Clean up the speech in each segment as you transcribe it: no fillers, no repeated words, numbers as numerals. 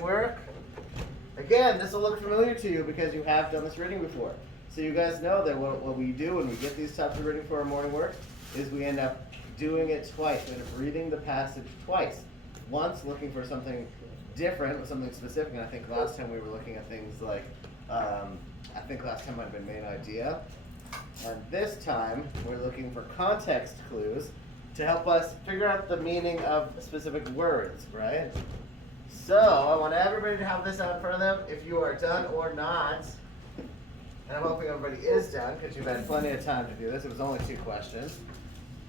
morning work. Again, this will look familiar to you because you have done this reading before. So you guys know that what we do when we get these types of reading for our morning work is we end up doing it twice. We end up reading the passage twice. Once looking for something different, something specific, and I think last time we were looking at things like, I think last time might have been main idea. And this time, we're looking for context clues to help us figure out the meaning of specific words, right? So, I want everybody to have this out in front of them if you are done or not. And I'm hoping everybody is done because you've had plenty of time to do this. It was only 2 questions.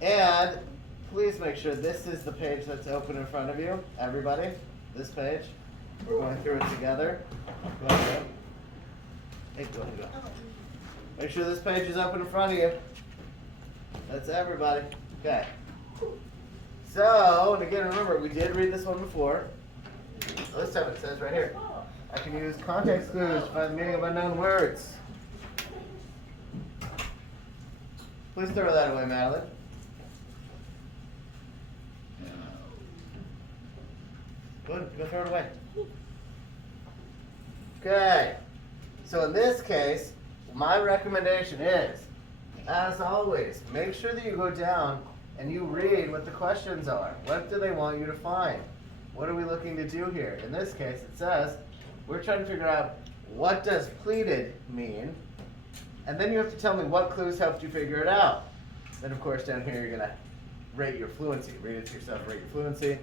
And please make sure this is the page that's open in front of you. Everybody, this page. We're going through it together. Go ahead. Hey, go ahead, go. Make sure this page is open in front of you. That's everybody. Okay. So, and again, remember, we did read this one before. This time it says right here, I can use context clues to find the meaning of unknown words. Please throw that away, Madeline. Go throw it away. Okay. So in this case, my recommendation is, as always, make sure that you go down and you read what the questions are. What do they want you to find? What are we looking to do here? In this case, it says, we're trying to figure out what does pleaded mean, and then you have to tell me what clues helped you figure it out. Then, of course, down here, you're going to rate your fluency. Read it to yourself, rate your fluency.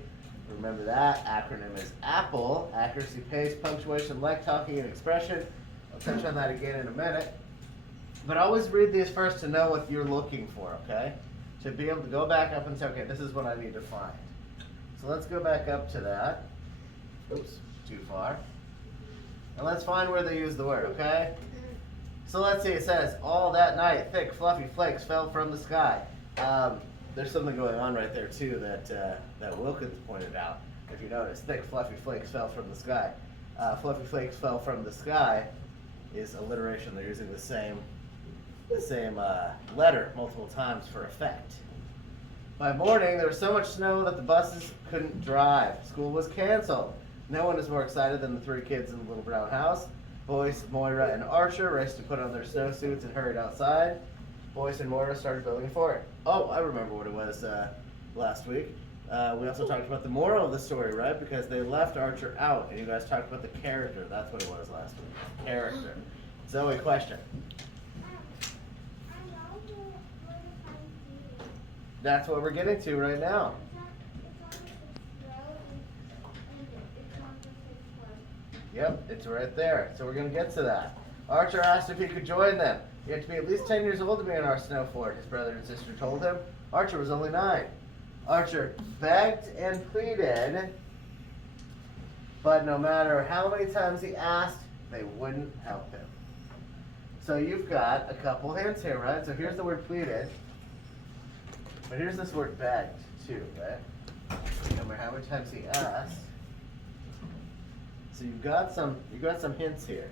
Remember that. Acronym is APPLE, accuracy, pace, punctuation, like, talking, and expression. I'll touch on that again in a minute. But always read these first to know what you're looking for, okay? To be able to go back up and say, okay, this is what I need to find. So let's go back up to that. Oops, too far. And let's find where they use the word, okay? So let's see, it says, all that night, thick, fluffy flakes fell from the sky. There's something going on right there, too, that Wilkins pointed out. If you notice, thick, fluffy flakes fell from the sky. Fluffy flakes fell from the sky is alliteration. They're using the same letter multiple times for effect. By morning, there was so much snow that the buses couldn't drive. School was canceled. No one is more excited than the 3 kids in the little brown house. Boyce, Moira, and Archer raced to put on their snowsuits and hurried outside. Boyce and Moira started building a fort. Oh, I remember what it was last week. We also talked about the moral of the story, right? Because they left Archer out, and you guys talked about the character. That's what it was last week. Character. Zoe, question. That's what we're getting to right now. Yep, it's right there. So we're going to get to that. Archer asked if he could join them. You have to be at least 10 years old to be in our snow fort, his brother and sister told him. Archer was only 9. Archer begged and pleaded, but no matter how many times he asked, they wouldn't help him. So you've got a couple hints here, right? So here's the word pleaded. But here's this word begged, too, right? No matter how many times he asked. So you've got some hints here.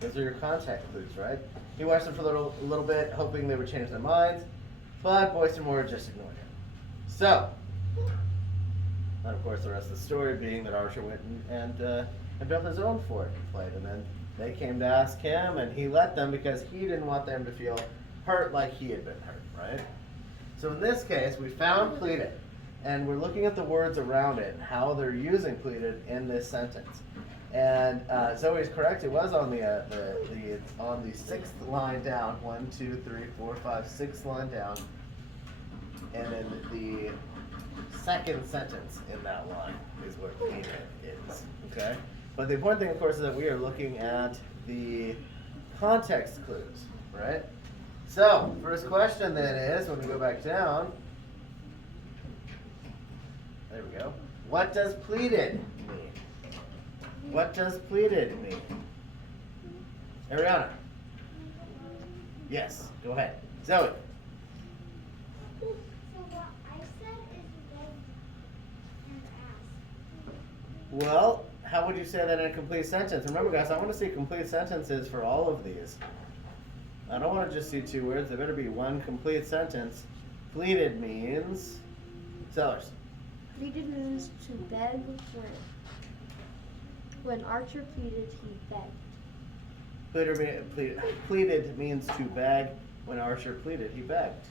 Those are your contact clues, right? He watched them for a little bit, hoping they would change their minds, but Boyce and Moira just ignored him. So, and of course the rest of the story being that Archer went and built his own fort and played, and then they came to ask him, and he let them because he didn't want them to feel hurt like he had been hurt, right? So in this case, we found pleaded, and we're looking at the words around it and how they're using pleaded in this sentence. And Zoe's correct; it was on it's on the 6th line down. 1, 2, 3, 4, 5, 6th line down, and then the second sentence in that line is where pleaded is. Okay, but the important thing, of course, is that we are looking at the context clues, right? So, first question then is, when we go back down, there we go. What does pleaded mean? What does pleaded mean? Ariana? Yes, go ahead. Zoe? So what I said is begged and asked. Well, how would you say that in a complete sentence? Remember, guys, I want to see complete sentences for all of these. I don't want to just see 2 words. There better be one complete sentence. Pleaded means... Sellers. Pleaded means to beg for When Archer pleaded, he begged. Pleaded means to beg. When Archer pleaded, he begged.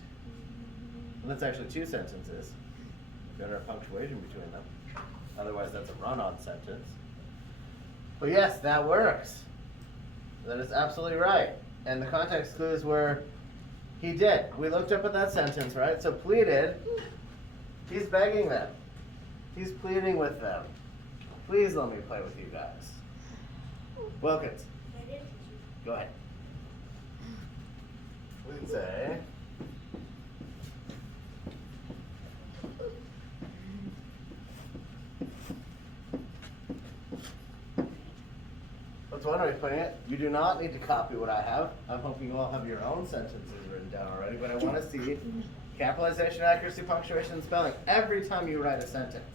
And that's actually two sentences. Got our punctuation between them. Otherwise, that's a run-on sentence. But yes, that works. That is absolutely right. And the context clues were he did. We looked up at that sentence, right? So pleaded, he's begging them. He's pleading with them. Please let me play with you guys. Wilkins. Go ahead. We'd say. That's one way of putting it. You do not need to copy what I have. I'm hoping you all have your own sentences written down already, but I want to see capitalization, accuracy, punctuation, and spelling every time you write a sentence.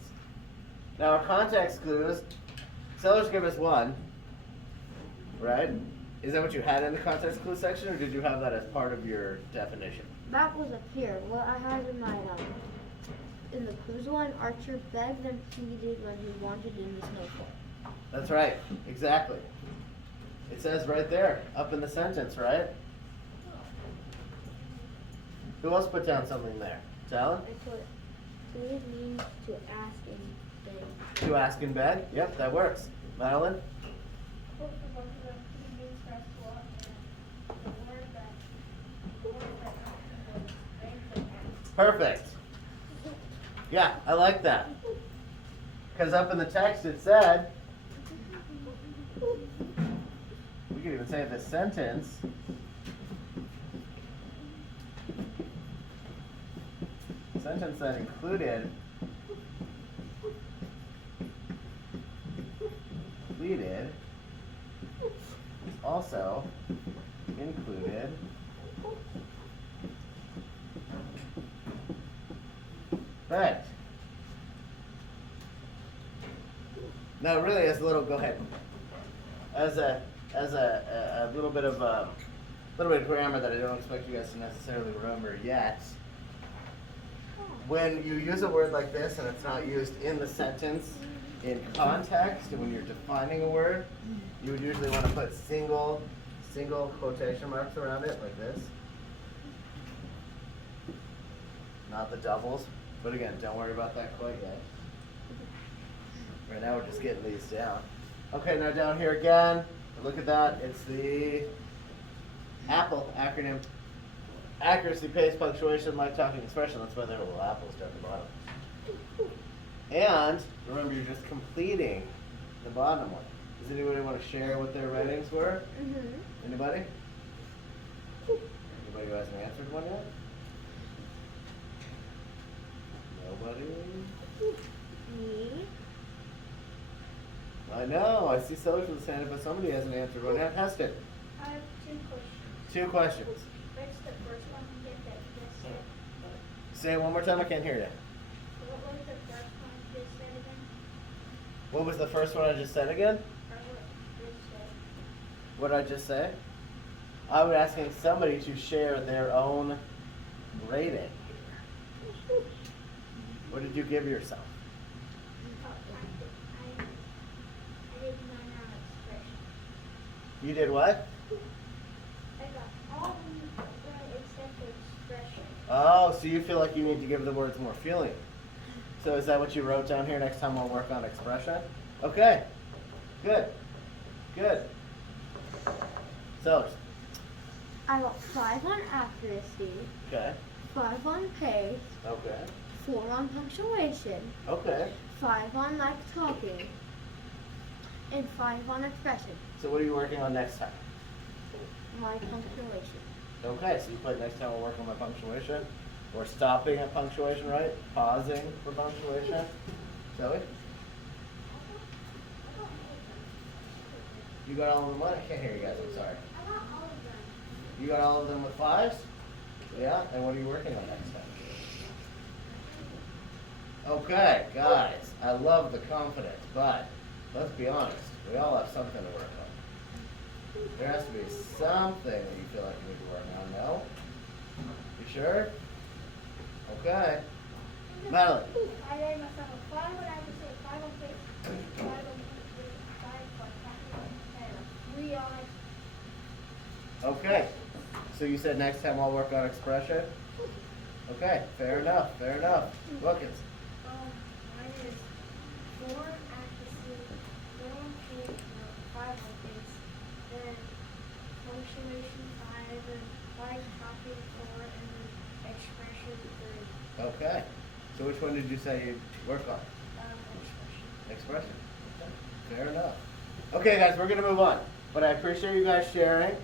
Now, our context clues, Sellers give us one, right? Is that what you had in the context clue section, or did you have that as part of your definition? That was up here. What I had in my in the clues one, Archer begged and pleaded when he wanted in the snowfall. That's right, exactly. It says right there, up in the sentence, right? Who else put down something there? Talon? I put plead means to ask and beg. To ask and beg? Yep, that works. Madeline? Perfect. Yeah, I like that. Because up in the text it said, we could even say this sentence. Sentence that included pleaded also included begged. Now, really, as a little, go ahead. As a little bit of grammar that I don't expect you guys to necessarily remember yet. When you use a word like this and it's not used in the sentence in context, and when you're defining a word, you would usually want to put single quotation marks around it like this. Not the doubles, but again, don't worry about that quite yet. Right now we're just getting these down. Okay, now down here again, look at that. It's the APPLE acronym. Accuracy, pace, punctuation, like talking, expression. That's why there are little apples down the bottom. And remember, you're just completing the bottom one. Does anybody want to share what their ratings were? Mm-hmm. Anybody? Anybody who hasn't answered one yet? Nobody? Me. I know. I see Sellers with his hand up, but somebody hasn't answered one yet. Heston. I have two questions. Two questions. What's the first one you did that you just said? Say it one more time. I can't hear you. What was the first one you just said again? What was the first one I just said again? Or what you said? What did I just say? I was asking somebody to share their own rating. What did you give yourself? Oh, I did 9 on expression. You did what? I got all of them right except for expression. Oh, so you feel like you need to give the words more feeling. So is that what you wrote down here? Next time we'll work on expression? Okay. Good. Good. So, I got 5 on accuracy, okay. 5 on pace, Okay. 4 on punctuation, Okay. 5 on like talking, and 5 on expression. So what are you working on next time? My punctuation. Okay, so you put next time we'll work on my punctuation. We're stopping at punctuation, right? Pausing for punctuation. Zoe? You got all of them what? I can't hear you guys, I'm sorry. I got all of them. You got all of them with 5s? Yeah, and what are you working on next time? Okay, guys, I love the confidence, but let's be honest, we all have something to work on. There has to be something that you feel like you need to work on, no? You sure? Okay. Madeline. I gave myself a 5 when I was 5 on pace, 5 on punctuation, 5 So you said next time I'll work on expression? Okay, fair enough, fair enough. Wilkins. Mine is 4 accuracy, 4 on paint, 5 on base, then punctuation 5, and 5 copy 4, and then expression 3. Okay. So which one did you say you work on? Expression. Expression. Okay, fair enough. Okay, guys, we're gonna move on. But I appreciate you guys sharing,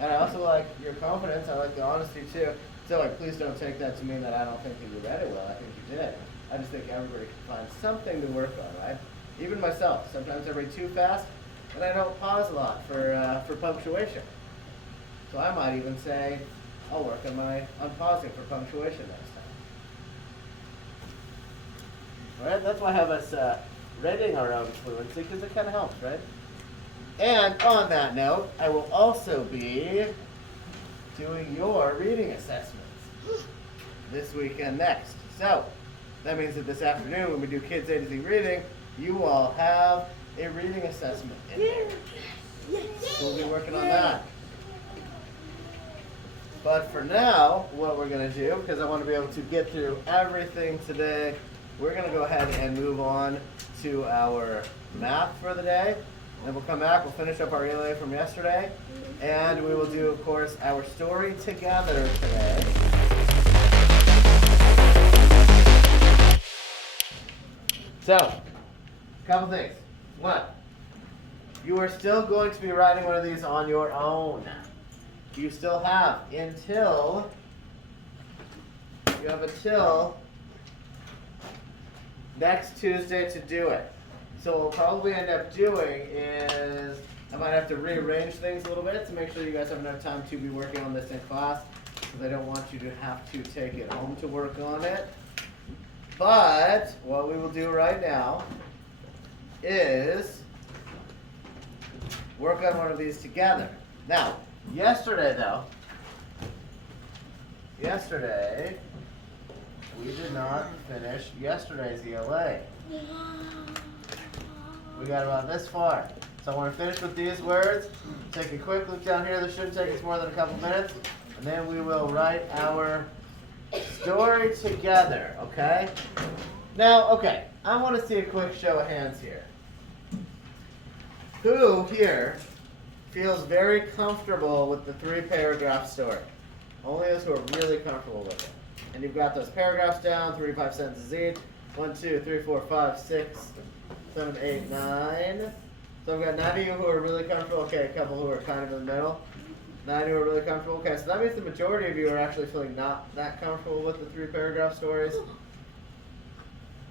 and I also like your confidence. I like the honesty too. So, like, please don't take that to mean that I don't think that you read it well. I think you did. I just think everybody can find something to work on, right? Even myself. Sometimes I read too fast, and I don't pause a lot for punctuation. So I might even say, I'll work on pausing for punctuation next time. Right? That's why I have us rating our own fluency, because it kind of helps, right? And on that note, I will also be doing your reading assessments this weekend next. So that means that this afternoon when we do Kids A to Z reading, you all have a reading assessment in there. So we'll be working on that. But for now, what we're going to do, because I want to be able to get through everything today, we're going to go ahead and move on to our math for the day. Then we'll come back, we'll finish up our ELA from yesterday, and we will do, of course, our story together today. So, a couple things. One, you are still going to be writing one of these on your own. You still have until next Tuesday to do it. So what we'll probably end up doing is I might have to rearrange things a little bit to make sure you guys have enough time to be working on this in class, because I don't want you to have to take it home to work on it. But what we will do right now is work on one of these together. Now, yesterday we did not finish yesterday's ELA. We got about this far. So I want to finish with these words. Take a quick look down here. This shouldn't take us more than a couple minutes. And then we will write our story together, okay? Now, okay, I want to see a quick show of hands here. Who here feels very comfortable with the 3-paragraph story? Only those who are really comfortable with it. And you've got those paragraphs down, 3 to 5 sentences each. 1, 2, 3, 4, 5, 6, 7, 8, 9. So we've got 9 of you who are really comfortable. Okay, a couple who are kind of in the middle. 9 who are really comfortable. Okay, so that means the majority of you are actually feeling not that comfortable with the 3-paragraph stories.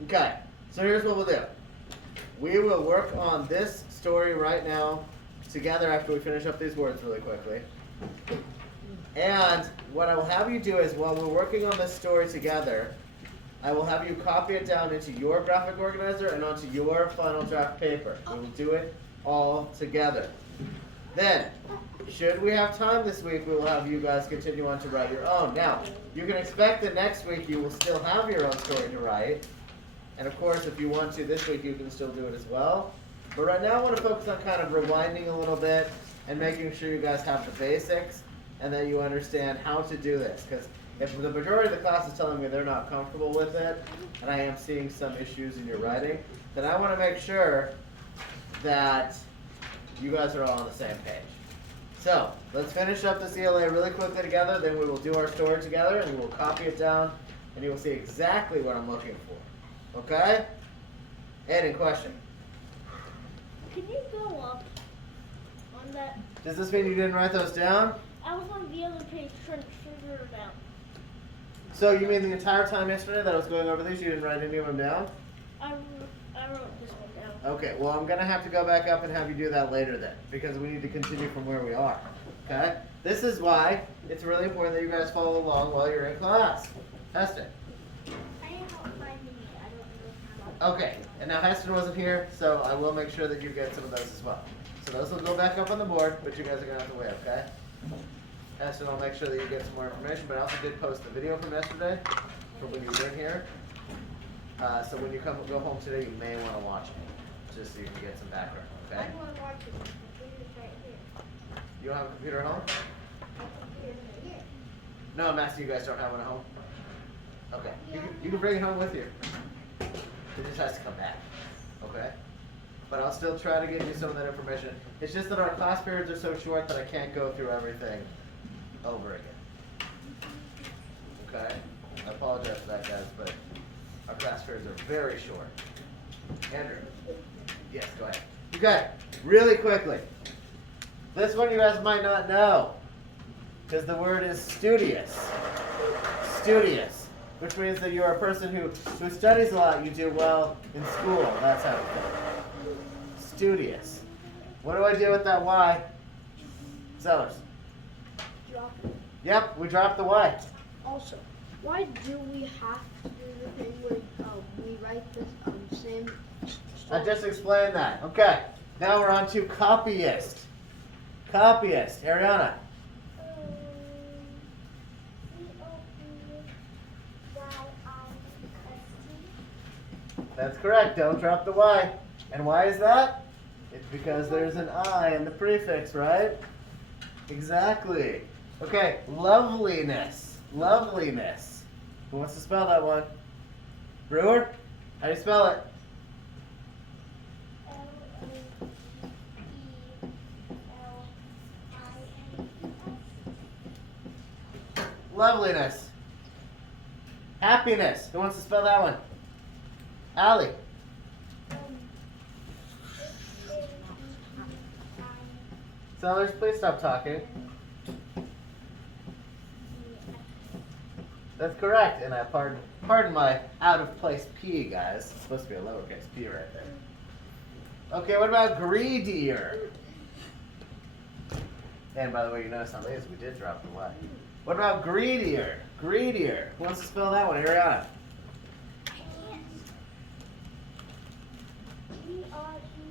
Okay, so here's what we'll do. We will work on this story right now together after we finish up these words really quickly. And what I will have you do is while we're working on this story together, I will have you copy it down into your graphic organizer and onto your final draft paper. We will do it all together. Then, should we have time this week, we will have you guys continue on to write your own. Now, you can expect that next week you will still have your own story to write. And of course, if you want to this week, you can still do it as well. But right now I want to focus on kind of rewinding a little bit and making sure you guys have the basics and that you understand how to do this. Because if the majority of the class is telling me they're not comfortable with it, and I am seeing some issues in your writing, then I want to make sure that you guys are all on the same page. So, let's finish up this ELA really quickly together, then we will do our story together, and we will copy it down, and you will see exactly what I'm looking for. Okay? Any question? Can you go up on that? Does this mean you didn't write those down? I was on the other page trying to figure it out. So you mean the entire time yesterday that I was going over these, you didn't write any of them down? I wrote this one down. Okay, well I'm going to have to go back up and have you do that later then, because we need to continue from where we are. Okay? This is why it's really important that you guys follow along while you're in class. Heston. I am not finding it. I don't know how. Okay, and now Heston wasn't here, so I will make sure that you get some of those as well. So those will go back up on the board, but you guys are going to have to wait, okay? Heston, I'll make sure that you get some more information, but I also did post the video from yesterday for when you were in here. So when you go home today, you may want to watch it, just so you can get some background, okay? I want to watch it. The computer's right here. You don't have a computer at home? No, I'm asking you guys don't have one at home? Okay. You can bring it home with you. It just has to come back. Okay? But I'll still try to get you some of that information. It's just that our class periods are so short that I can't go through everything over again. Okay? I apologize for that, guys, but our class periods are very short. Andrew? Yes, go ahead. Okay, really quickly. This one you guys might not know, because the word is studious. Studious, which means that you're a person who studies a lot, you do well in school. That's how it goes. Studious. What do I do with that Y? Sellers. Drop it. Yep, we dropped the Y. Also, why do we have to do the thing where we write this same? I just explained that. Okay, now we're on to copyist. Copyist. Ariana. That's correct. Don't drop the Y. And why is that? It's because there's an I in the prefix, right? Exactly. Okay, loveliness. Loveliness. Who wants to spell that one? Brewer? How do you spell it? Loveliness. Happiness. Who wants to spell that one? Allie. Sellers, please stop talking. That's correct, and I pardon my out of place P, guys. It's supposed to be a lowercase p right there. Okay, what about greedier? And by the way, you notice on these we did drop the Y. What about greedier? Greedier. Who wants to spell that one? Ariana.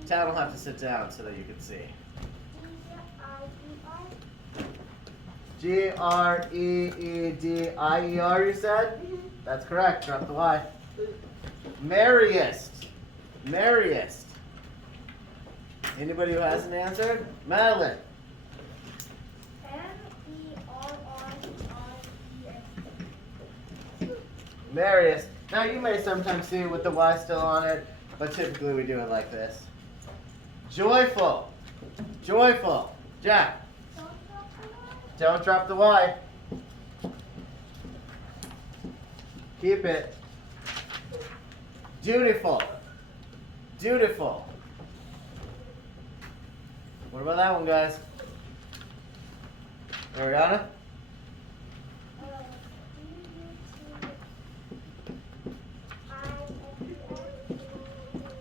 Tad will have to sit down so that you can see. Greedier, you said? That's correct. Drop the Y. Merriest. Merriest. Anybody who hasn't answered? Madeline. Merriest. Now you may sometimes see it with the Y still on it, but typically we do it like this. Joyful. Joyful. Jack. Don't drop the Y. Keep it. Dutiful. Dutiful. What about that one, guys? Ariana?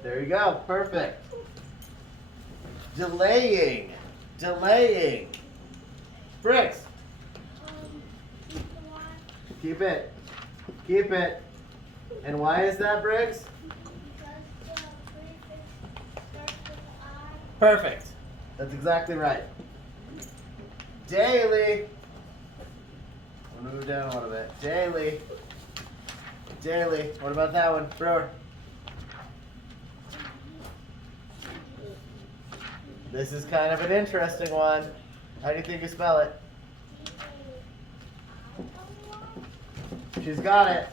There you go. Perfect. Delaying. Delaying. Bricks. Keep it. Keep it. And why is that, Briggs? Perfect. That's exactly right. Daily. We'll move down a little bit. Daily. Daily. What about that one, Brewer? This is kind of an interesting one. How do you think you spell it? She's got it.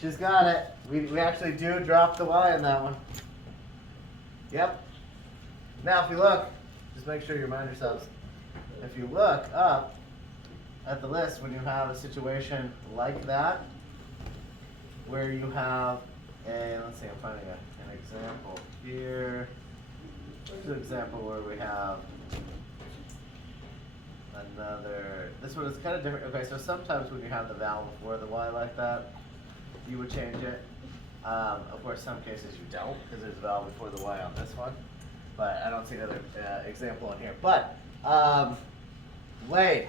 She's got it. We actually do drop the Y in that one. Yep. Now if you look, just make sure you remind yourselves, if you look up at the list when you have a situation like that, where you have a, let's see, I'm finding an example here. Here's an example where we have another, this one is kind of different. Okay, so sometimes when you have the vowel before the Y like that, you would change it. Of course, some cases you don't, because there's a vowel before the Y on this one. But I don't see another example in here. But, Wade,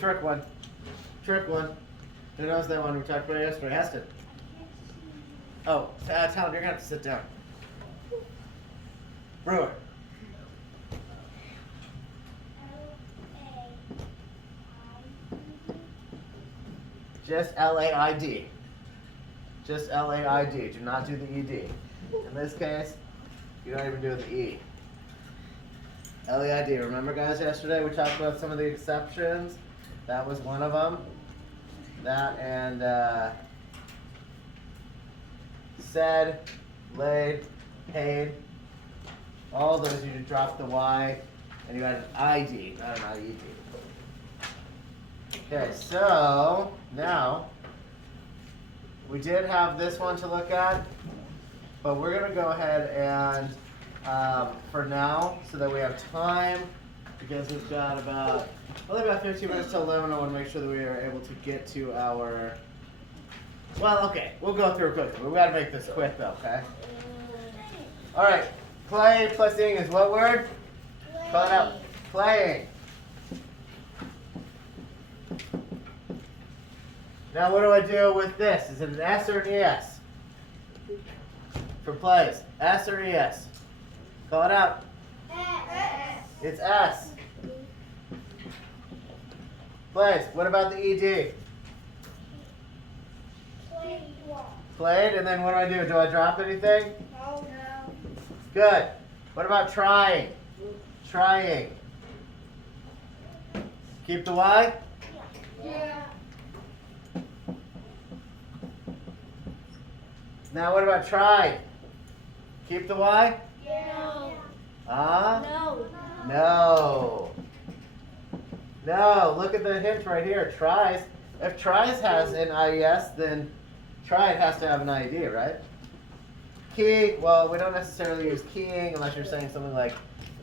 trick one. Trick one. Who knows that one we talked about yesterday? Heston. Oh, Talon, you're going to have to sit down. Brewer. Just L-A-I-D. Just L-A-I-D. Do not do the E-D. In this case, you don't even do the E. LEID. Remember, guys, yesterday we talked about some of the exceptions. That was one of them. That and said, laid, paid. All those you dropped the Y and you had an ID, not an IED. Okay, so now we did have this one to look at, but we're going to go ahead and for now, so that we have time, because we've got only about 15 minutes till 11, I want to make sure that we are able to get to our, well, okay, we'll go through it quickly. We've got to make this quick though, okay? All right, play plus sing is what word? Call it out. Playing. Now what do I do with this? Is it an S or an ES? For plays. S or ES? Call it out. S. It's S. Plays. What about the ED? Played, and then what do I do? Do I drop anything? No. Good. What about trying? Trying. Keep the Y? Yeah. Now what about try? Keep the Y? Yeah. No. No. No. Look at the hint right here. Tries. If tries has an IES, then try it has to have an ID, right? Key. Well, we don't necessarily use keying unless you're saying something like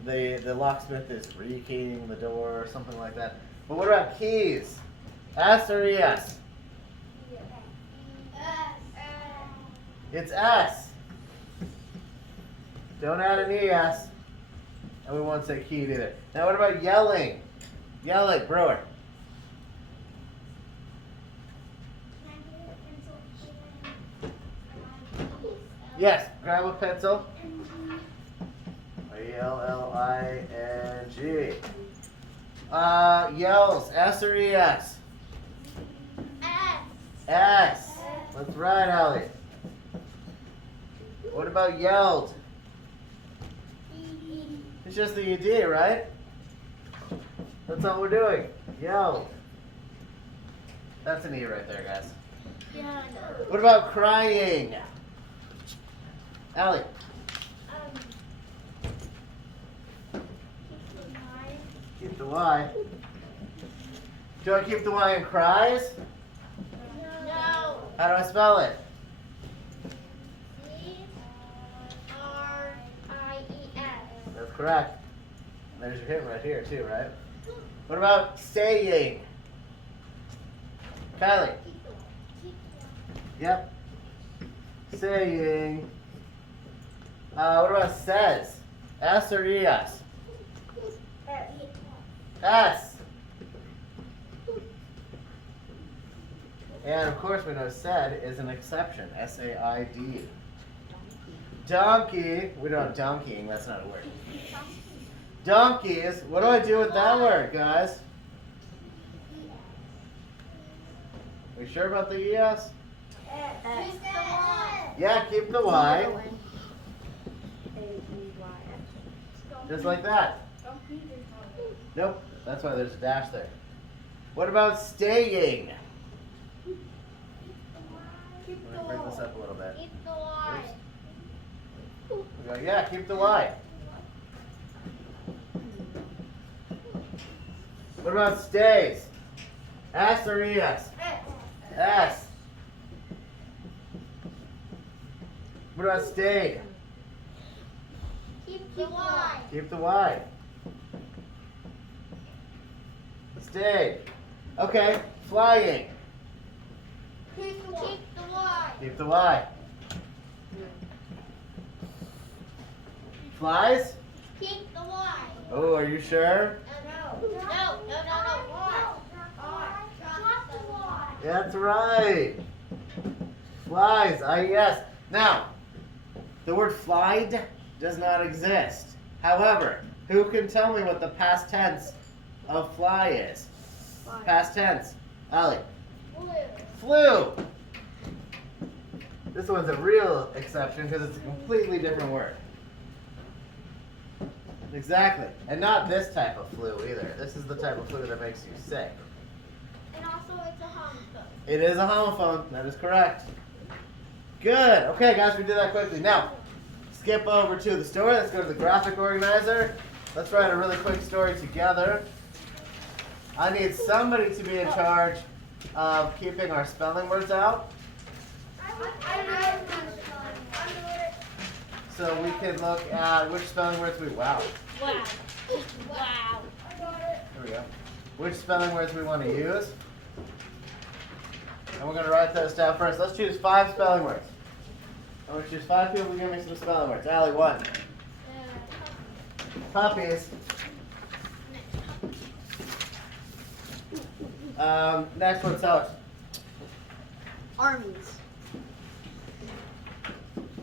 the locksmith is rekeying the door or something like that. But what about keys? S or ES? It's S. Don't add an ES. And we won't say keyed either. Now what about yelling? Yelling, Brewer. Yes, grab a pencil. ELLING. Yells, S or ES? S. That's right, Allie. What about yelled? It's just the ED, right? That's all we're doing. Yelled. That's an E right there, guys. Yeah. What about crying? Allie. Keep the Y. Do I keep the Y in cries? No. How do I spell it? That's correct. There's your hint right here too, right? What about saying? Kylie. Yep. Saying. What about says? S or ES? S. And of course we know said is an exception. SAID. Donkey. We don't have donkeying, that's not a word. Donkeys. What do I do with that word, guys? We sure about the ES? Yeah, keep the Y. Just like that. Nope, that's why there's a dash there. What about staying? Let me break this up a little bit. We go, yeah, keep the Y. What about stays? S or ES? S. What about stayed? Keep the Y. Keep the Y. Stayed. Okay, flying. Keep the Y. Keep the Y. Flies? Keep the Y. Oh, are you sure? No. Drop the Y. That's right. Flies, IES. Now, the word flied does not exist. However, who can tell me what the past tense of fly is? Past tense. Allie. Flew. This one's a real exception because it's a completely different word. Exactly. And not this type of flu either. This is the type of flu that makes you sick. And also it's a homophone. It is a homophone. That is correct. Good. Okay, guys, we did that quickly. Now, skip over to the story. Let's go to the graphic organizer. Let's write a really quick story together. I need somebody to be in charge of keeping our spelling words out. So we can look at which spelling words we, wow. Wow. Wow. I got it. There we go. Which spelling words we want to use. And we're going to write those down first. Let's choose 5 spelling words. I'm going to choose 5 people who give me some spelling words. Allie, 1. Puppies. Next one, Alex. Armies.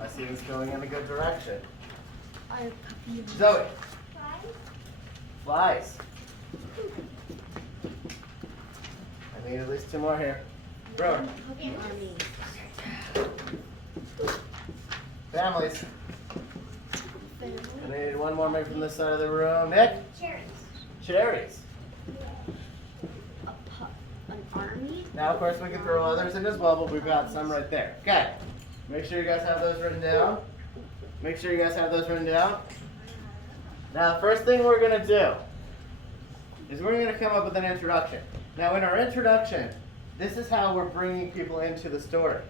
I see this going in a good direction. I have puppies. Zoe. Flies. I need at least 2 more here. Brewer. Puppy army. Families. Family. I need 1 more maybe from this side of the room. Nick. Cherries. Cherries. An army. Now, of course, we can throw others in as well, but we've got some right there. Okay. Make sure you guys have those written down. Make sure you guys have those written down. Now, the first thing we're going to do is we're going to come up with an introduction. Now, in our introduction, this is how we're bringing people into the story.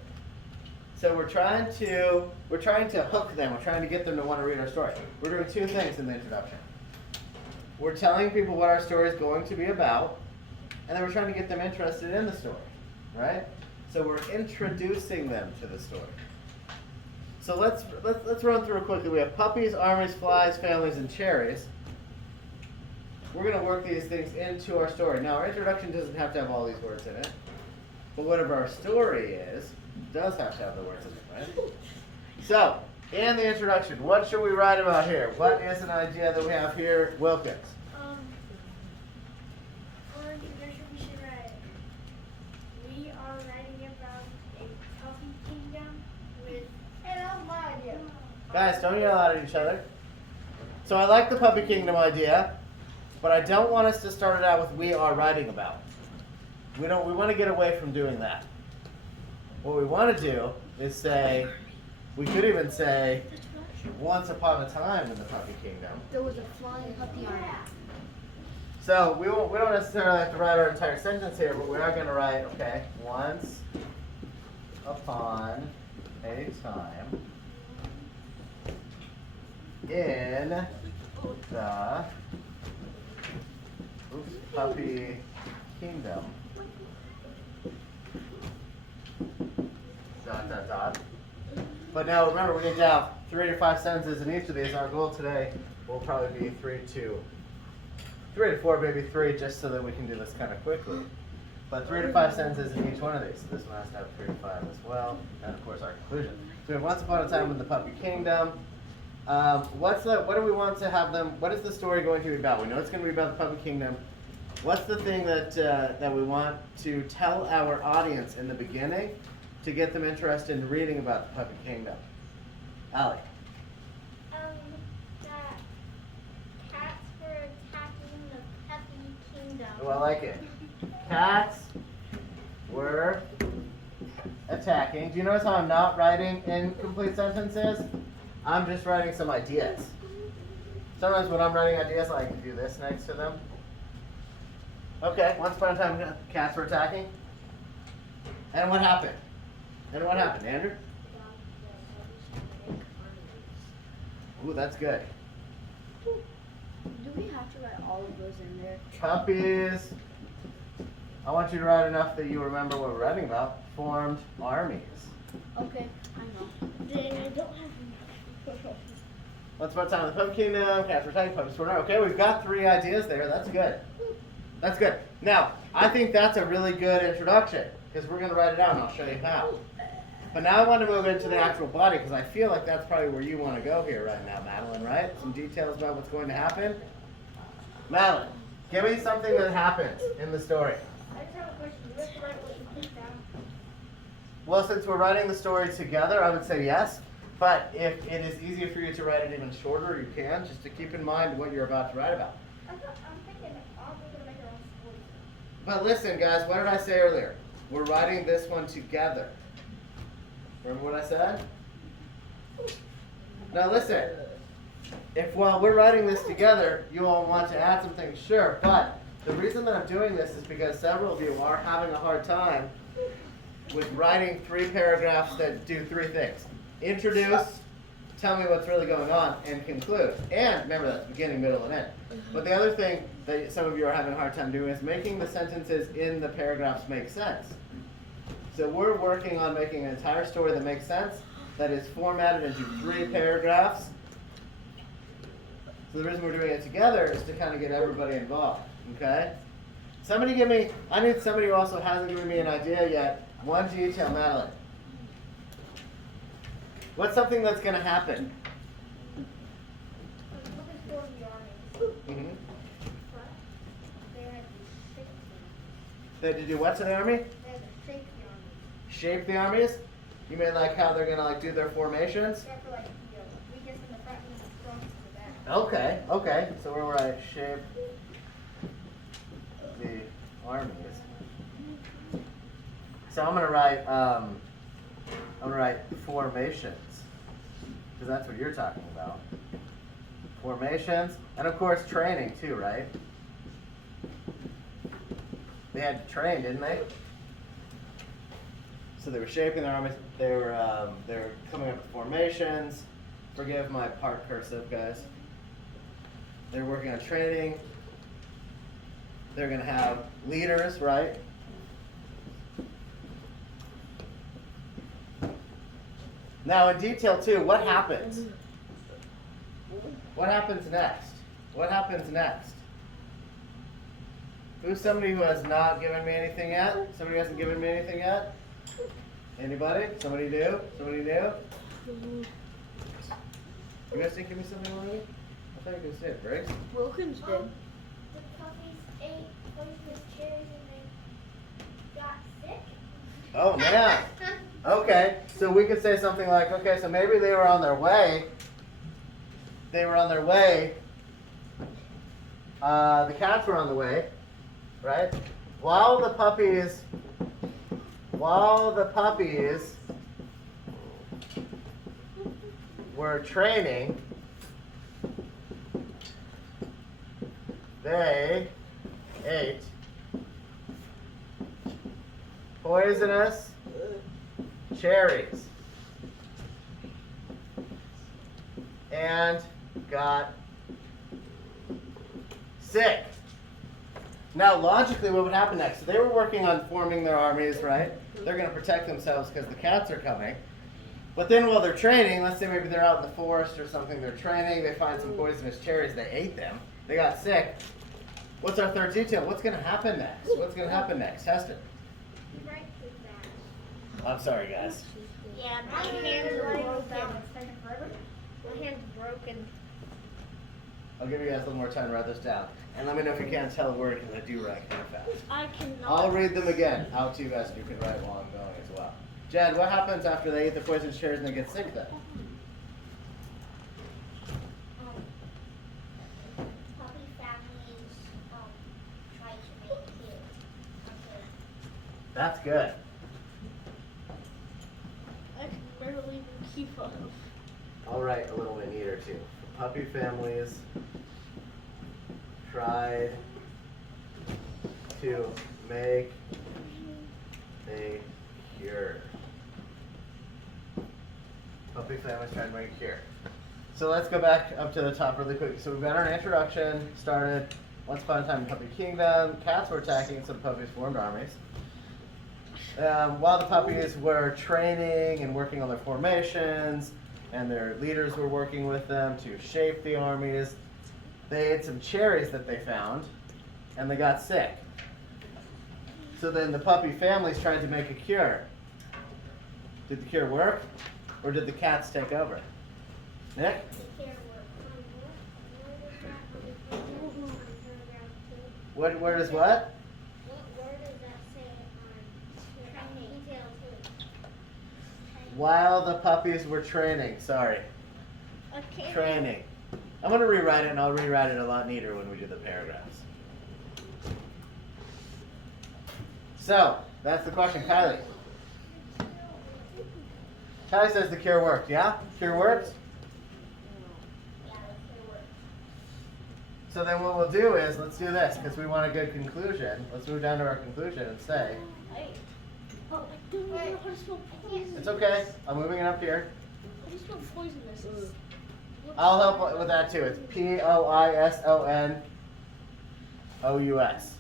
So we're trying to hook them. We're trying to get them to want to read our story. We're doing 2 things in the introduction. We're telling people what our story is going to be about, and then we're trying to get them interested in the story, right? So we're introducing them to the story. So let's run through it quickly. We have puppies, armies, flies, families, and cherries. We're going to work these things into our story. Now, our introduction doesn't have to have all these words in it, but whatever our story is, does have to have the words in it, right? So, in the introduction, what should we write about here? What is an idea that we have here, Wilkins? For introduction, we should write. We are writing about a puppy kingdom with. Hey, that was my idea. Guys, don't yell out at each other. So I like the puppy kingdom idea, but I don't want us to start it out with we are writing about. We want to get away from doing that. What we want to do is say, we could even say, once upon a time in the puppy kingdom. There was a flying puppy army. So we don't necessarily have to write our entire sentence here, but we are going to write, okay, once upon a time in the puppy kingdom. Dot, dot, dot. But now remember, we need to have 3 to 5 sentences in each of these. Our goal today will probably be 3 to 4, maybe 3, just so that we can do this kind of quickly. But 3 to 5 sentences in each one of these. So this one has to have 3 to 5 as well. And of course our conclusion. So we have once upon a time in the puppy kingdom. What do we want to have them, what is the story going to be about? We know it's going to be about the puppy kingdom. What's the thing that we want to tell our audience in the beginning to get them interested in reading about the puppy kingdom? Allie. That cats were attacking the puppy kingdom. Oh, I like it. Cats were attacking. Do you notice how I'm not writing incomplete sentences? I'm just writing some ideas. Sometimes when I'm writing ideas, I like to do this next to them. Okay, once upon a time, cats were attacking. And what happened? Andrew? Ooh, that's good. Do we have to write all of those in there? Puppies. I want you to write enough that you remember what we're writing about. Formed armies. Okay, I know. Then I don't have Once upon a time in the puppy kingdom, cats were attacking, puppies were not. Okay, we've got 3 ideas there. That's good. That's good. Now, I think that's a really good introduction because we're going to write it out and I'll show you how. But now I want to move into the actual body because I feel like that's probably where you want to go here right now, Madeline, right? Some details about what's going to happen. Madeline, give me something that happens in the story. I just have a question. Do we have to write what you put down? Well, since we're writing the story together, I would say yes. But if it is easier for you to write it even shorter, you can, just to keep in mind what you're about to write about. I'm thinking all we're gonna make our own story. But listen, guys, what did I say earlier? We're writing this one together. Remember what I said? Now listen, if while we're writing this together, you all want to add some things, sure, but the reason that I'm doing this is because several of you are having a hard time with writing 3 paragraphs that do 3 things. Introduce, tell me what's really going on, and conclude. And remember, that's beginning, middle, and end. But the other thing that some of you are having a hard time doing is making the sentences in the paragraphs make sense. So we're working on making an entire story that makes sense, that is formatted into 3 paragraphs. So the reason we're doing it together is to kind of get everybody involved, okay? Somebody give me, I need somebody who also hasn't given me an idea yet. One detail, Madeline. What's something that's going to happen? Mm-hmm. They had to do what to the army? They had to shape the army. Shape the armies? You mean like how they're going to like do their formations? Except for like the weakest in the front and the strongest in the back. Okay, okay. So we're going to shape the armies. So I'm going to write formations, because that's what you're talking about. Formations, and of course training too, right? They had to train, didn't they? So they were shaping their armies. They were coming up with formations. Forgive my part cursive, guys. They're working on training. They're going to have leaders, right? Now in detail too, what happens? What happens next? What happens next? Who's somebody who has not given me anything yet? Somebody who hasn't given me anything yet? Anybody? Somebody new? Somebody new? You guys didn't give me something already? I thought you guys did, Briggs. Wilkins did. The puppies ate poisonous cherries and they got sick. Oh man. Okay, so we could say something like, okay, so maybe they were on their way. They were on their way. The cats were on the way, right? While the puppies were training, they ate poisonous cherries and got sick. Now, logically, what would happen next? So they were working on forming their armies, right? They're going to protect themselves because the cats are coming. But then while they're training, let's say maybe they're out in the forest or something, they're training, they find some poisonous cherries, they ate them, they got sick. What's our third detail? What's going to happen next? What's going to happen next? Test it. Right with that. I'm sorry, guys. Yeah, my hand is broken. My hand's broken. I'll give you guys a little more time to write this down. And let me know if you can't tell a word, because I do write kind of fast. I cannot. I'll read them again out to you guys, and you can write while I'm going as well. Jen, what happens after they eat the poisonous cherries and they get sick then? Puppy families try to make kids. That's good. I can barely even keep up. I'll write a little bit neater too. Puppy families tried to make a cure. Puppy families tried to make a cure. So let's go back up to the top really quick. So we've got our introduction started. Once upon a time in Puppy Kingdom, cats were attacking, so the puppies formed armies. While the puppies were training and working on their formations, and their leaders were working with them to shape the armies, they ate some cherries that they found, and they got sick. So then the puppy families tried to make a cure. Did the cure work, or did the cats take over? Nick? Where does what? What word does that say on detail 2? While the puppies were training. Sorry. Okay. Training. I'm going to rewrite it, and I'll rewrite it a lot neater when we do the paragraphs. So, that's the question. Kylie. Kylie says the cure worked. Yeah? Cure worked? Yeah, it works. So then what we'll do is, let's do this, because we want a good conclusion. Let's move down to our conclusion and say, I don't know how to spell poisonous. it's okay, I'm moving it up here. How do you spell poisonous? I'll help with that too. It's Poisonous.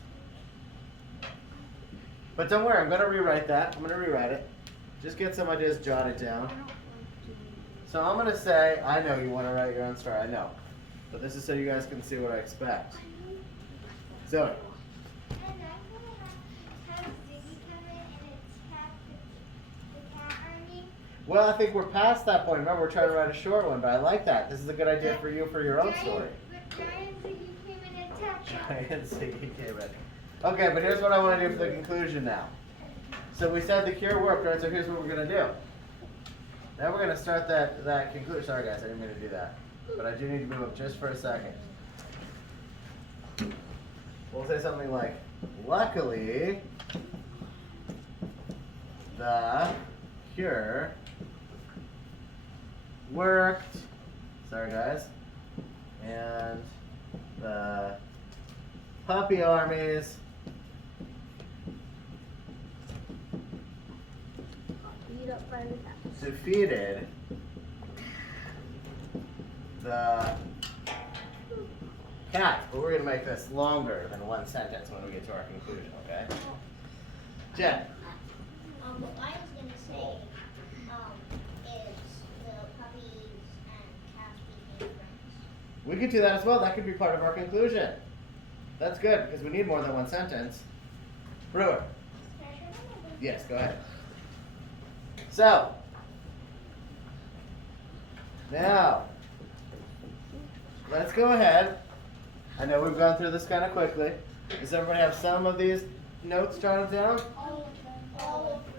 But don't worry, I'm going to rewrite that. I'm going to rewrite it. Just get some ideas jotted down. So I'm going to say, I know you want to write your own story, I know. But this is so you guys can see what I expect. Zoe. And I'm gonna have Ziggy come in and attack the cat army. Well, I think we're past that point. Remember, we're trying to write a short one, but I like that. This is a good idea for you for your own story. Giant Ziggy came in and attacked them. Giant Ziggy came in. Okay, but here's what I want to do for the conclusion now. So we said the cure worked, right? So here's what we're going to do. Now we're going to start that conclusion. Sorry, guys, I didn't mean to do that. But I do need to move up just for a second. We'll say something like, luckily, the cure worked. Sorry, guys. And the puppy armies Beat up by the cats. defeated the cat. But we're going to make this longer than one sentence when we get to our conclusion, okay? Jen. What I was gonna say, is the puppies and cats became friends. We could do that as well. That could be part of our conclusion. That's good, because we need more than one sentence. Brewer. Yes, go ahead. So, now, let's go ahead. I know we've gone through this kind of quickly. Does everybody have some of these notes jotted down? All of them.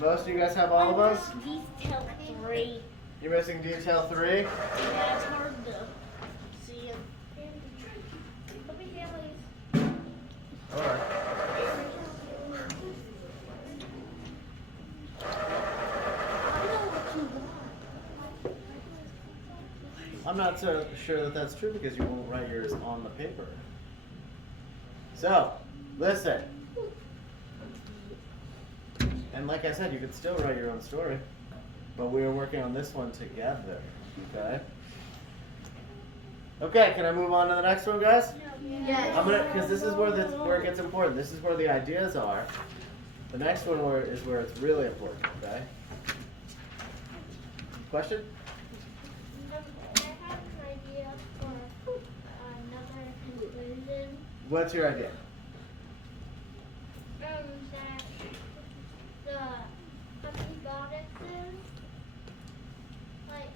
Most of you guys have all of those? Detail 3. You're missing detail 3? Yeah, it's hard to see it. Puppy families. Alright. I'm not so sure that that's true because you won't write yours on the paper. So, listen. And like I said, you could still write your own story, but we are working on this one together, okay? Okay, can I move on to the next one, guys? Yes. I'm gonna, because this is where it gets important. This is where the ideas are. The next one is where it's really important, okay? Question? I have an idea for another conclusion. What's your idea? That the puppy goddesses, like,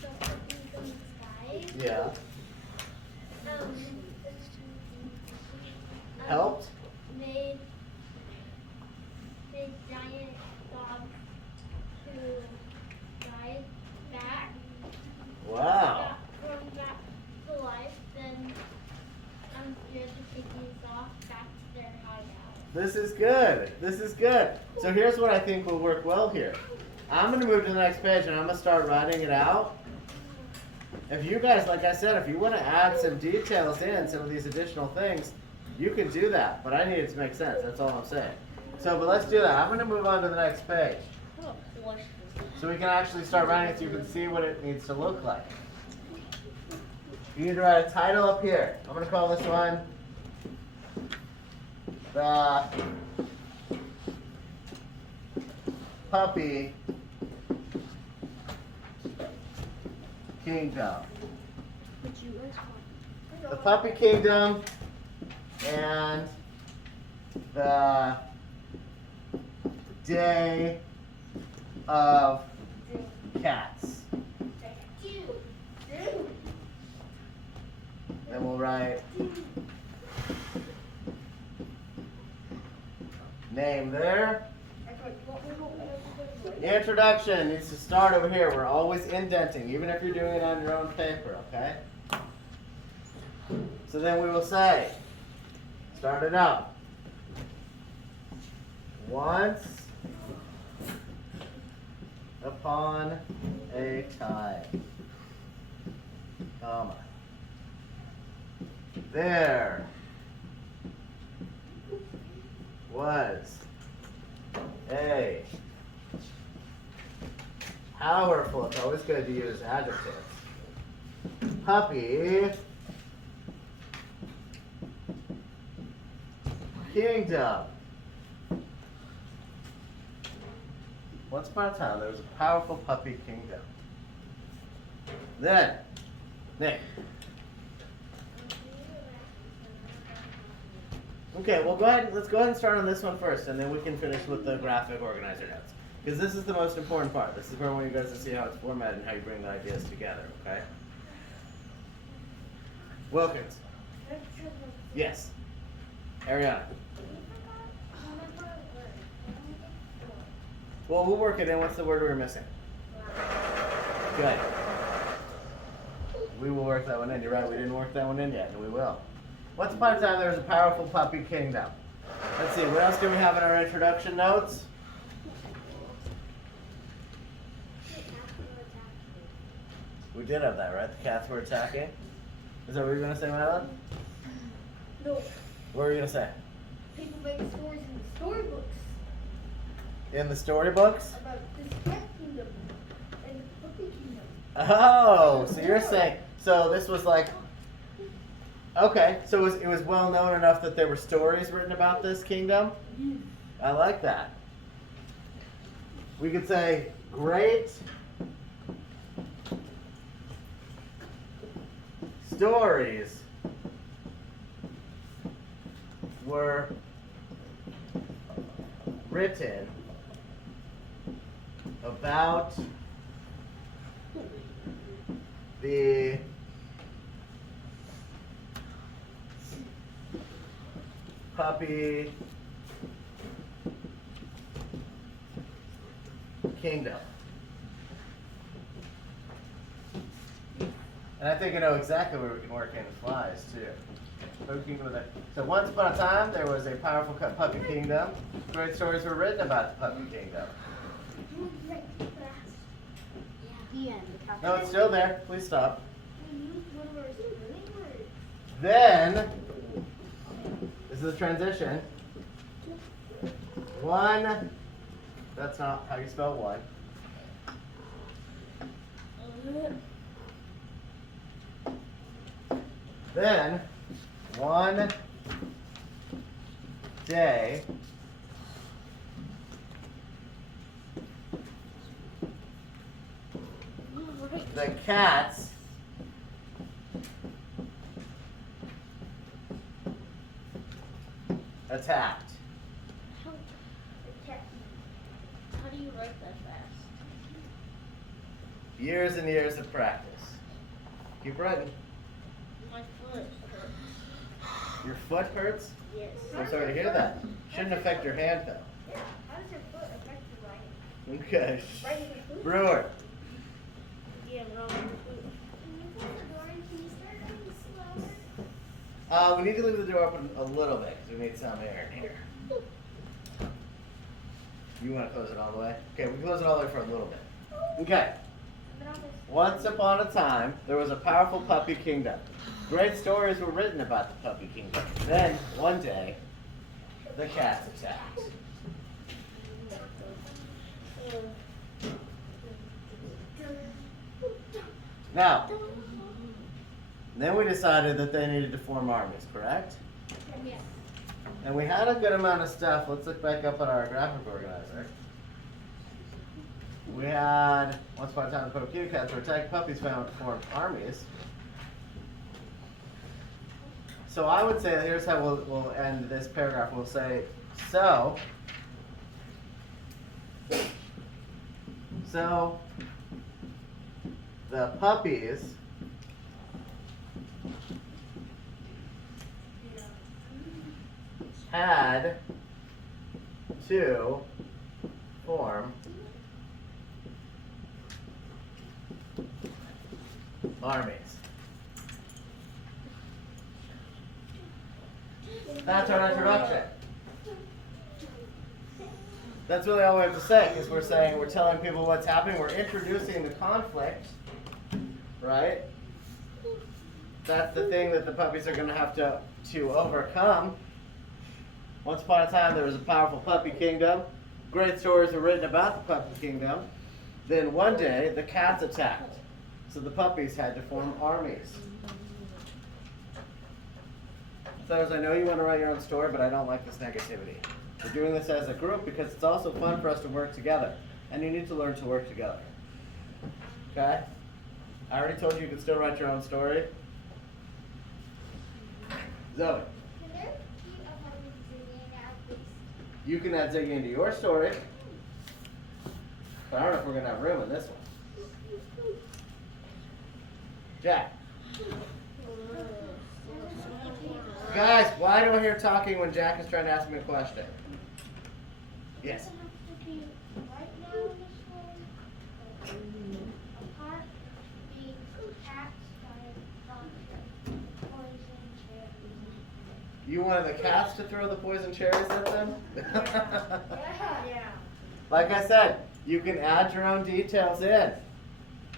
the puppies in the sky, Yeah. um, Helped? made giant dogs who died back, Wow. brought back to life, then scared the piggies off back to their hideout. This is good. This is good. So here's what I think will work well here. I'm going to move to the next page and I'm going to start writing it out. If you guys, like I said, if you want to add some details in, some of these additional things, you can do that. But I need it to make sense. That's all I'm saying. So, but let's do that. I'm going to move on to the next page. So we can actually start writing it so you can see what it needs to look like. You need to write a title up here. I'm going to call this one The Puppy Kingdom. The Puppy Kingdom and the Day of Cats. Then we'll write name there. Introduction needs to start over here. We're always indenting, even if you're doing it on your own paper, okay? So then we will say, start it up. Once upon a time, comma. There was a powerful, it's always good to use adjectives, puppy kingdom. Once upon a time, there was a powerful puppy kingdom. Then, Nick. Okay, well let's go ahead and start on this one first, and then we can finish with the graphic organizer notes. Because this is the most important part. This is where I want you guys to see how it's formatted and how you bring the ideas together, okay? Wilkins. Yes. Ariana. Well, we'll work it in. What's the word we were missing? Good. We will work that one in. You're right, we didn't work that one in yet, and we will. Once upon a time, there was a powerful puppy kingdom. Let's see, what else do we have in our introduction notes? We did have that, right? The cats were attacking. Is that what you were going to say, Madeline? No. What were you going to say? People make stories in the storybooks In the storybooks? about this cat kingdom and the puppy kingdom. Oh, so you're saying, so this was like, okay, so it was well known enough that there were stories written about this kingdom? I like that. We could say, great stories were written about the puppy kingdom. And I think I know exactly where we can work in flies too. So once upon a time, there was a powerful puppy kingdom. Great stories were written about the puppy kingdom. The end. No, it's still there. Please stop. Then, this is a transition. One, that's not how you spell one. Then, one day, the cats attacked. How do you write that fast? Years and years of practice. Keep writing. My foot hurts. Your foot hurts? Yes. I'm sorry to hear that. Shouldn't affect your hand though. Yeah. How does your foot affect your writing? Okay. Writing your foot? Brewer. Yeah, but on your foot. Can you close the door and can you start writing slower? We need to leave the door open a little bit because we need some air in here. You want to close it all the way? Okay, we can close it all the way for a little bit. Okay. Once upon a time, there was a powerful puppy kingdom. Great stories were written about the puppy kingdom. Then, one day, the cats attacked. Now, then we decided that they needed to form armies, correct? Yes. And we had a good amount of stuff. Let's look back up at our graphic organizer. We had, once upon a time, the puppy cats were attacked, puppies formed armies. So I would say, here's how we'll end this paragraph. We'll say, so the puppies had to form armies. That's our introduction. That's really all we have to say, because we're telling people what's happening. We're introducing the conflict, right? That's the thing that the puppies are going to have to overcome. Once upon a time, there was a powerful puppy kingdom. Great stories were written about the puppy kingdom. Then one day, the cats attacked. So the puppies had to form armies. So I know you want to write your own story, but I don't like this negativity. We're doing this as a group because it's also fun for us to work together. And you need to learn to work together. Okay? I already told you you can still write your own story. Zoe. Can there be a harmony at least? You can add Ziggy into your story. But I don't know if we're going to have room in this one. Jack. Guys, why do I hear talking when Jack is trying to ask me a question? Yes. Does it have to be right now in the story? Apart the cats by poison cherries. You wanted the cats to throw the poison cherries at them? Yeah. Like I said, you can add your own details in.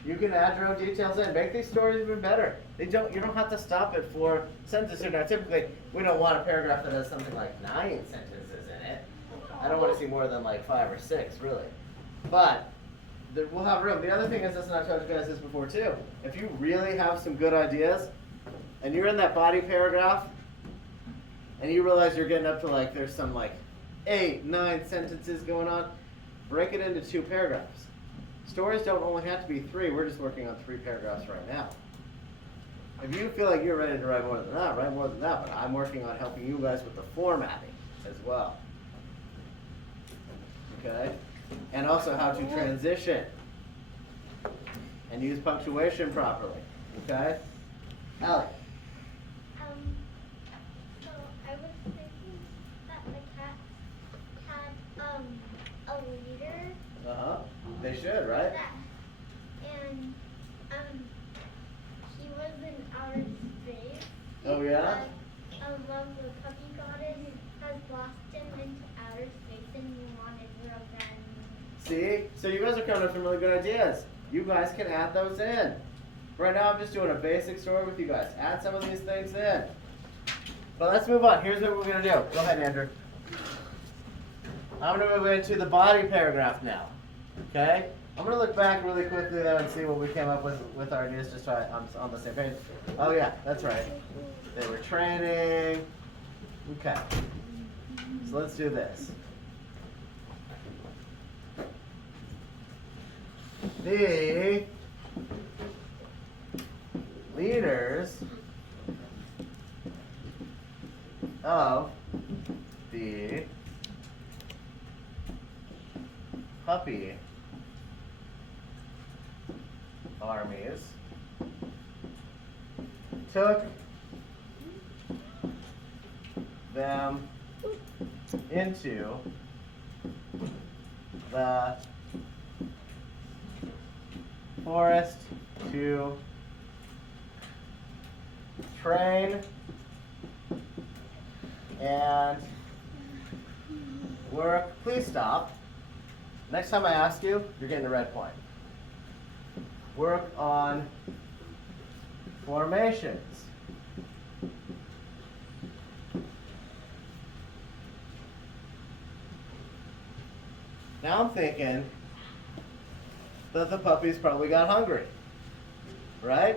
You can add your own details in. Make these stories even better. You don't have to stop at 4 sentences. Now, typically, we don't want a paragraph that has something like 9 sentences in it. I don't want to see more than like 5 or 6, really. But we'll have room. The other thing is this, and I've told you guys this before too. If you really have some good ideas, and you're in that body paragraph, and you realize you're getting up to like there's some like 8, 9 sentences going on, break it into 2 paragraphs. Stories don't only have to be 3. We're just working on 3 paragraphs right now. If you feel like you're ready to write more than that, write more than that. But I'm working on helping you guys with the formatting as well. Okay? And also how to transition and use punctuation properly. Okay? Allie. So I was thinking that the cats had a leader. Uh-huh. They should, right? And he was in outer space. Oh, yeah? The puppy goddess has lost him into outer space and he wanted revenge. See? So you guys are coming up with some really good ideas. You guys can add those in. Right now I'm just doing a basic story with you guys. Add some of these things in. But let's move on. Here's what we're going to do. Go ahead, Andrew. I'm going to move into the body paragraph now. Okay? I'm going to look back really quickly though and see what we came up with our ideas just so I'm on the same page. Oh yeah, that's right. They were training. Okay. So let's do this. The leaders of the puppy armies took them into the forest to train and work. Please stop. Next time I ask you, you're getting a red point. Work on formations. Now I'm thinking that the puppies probably got hungry, right?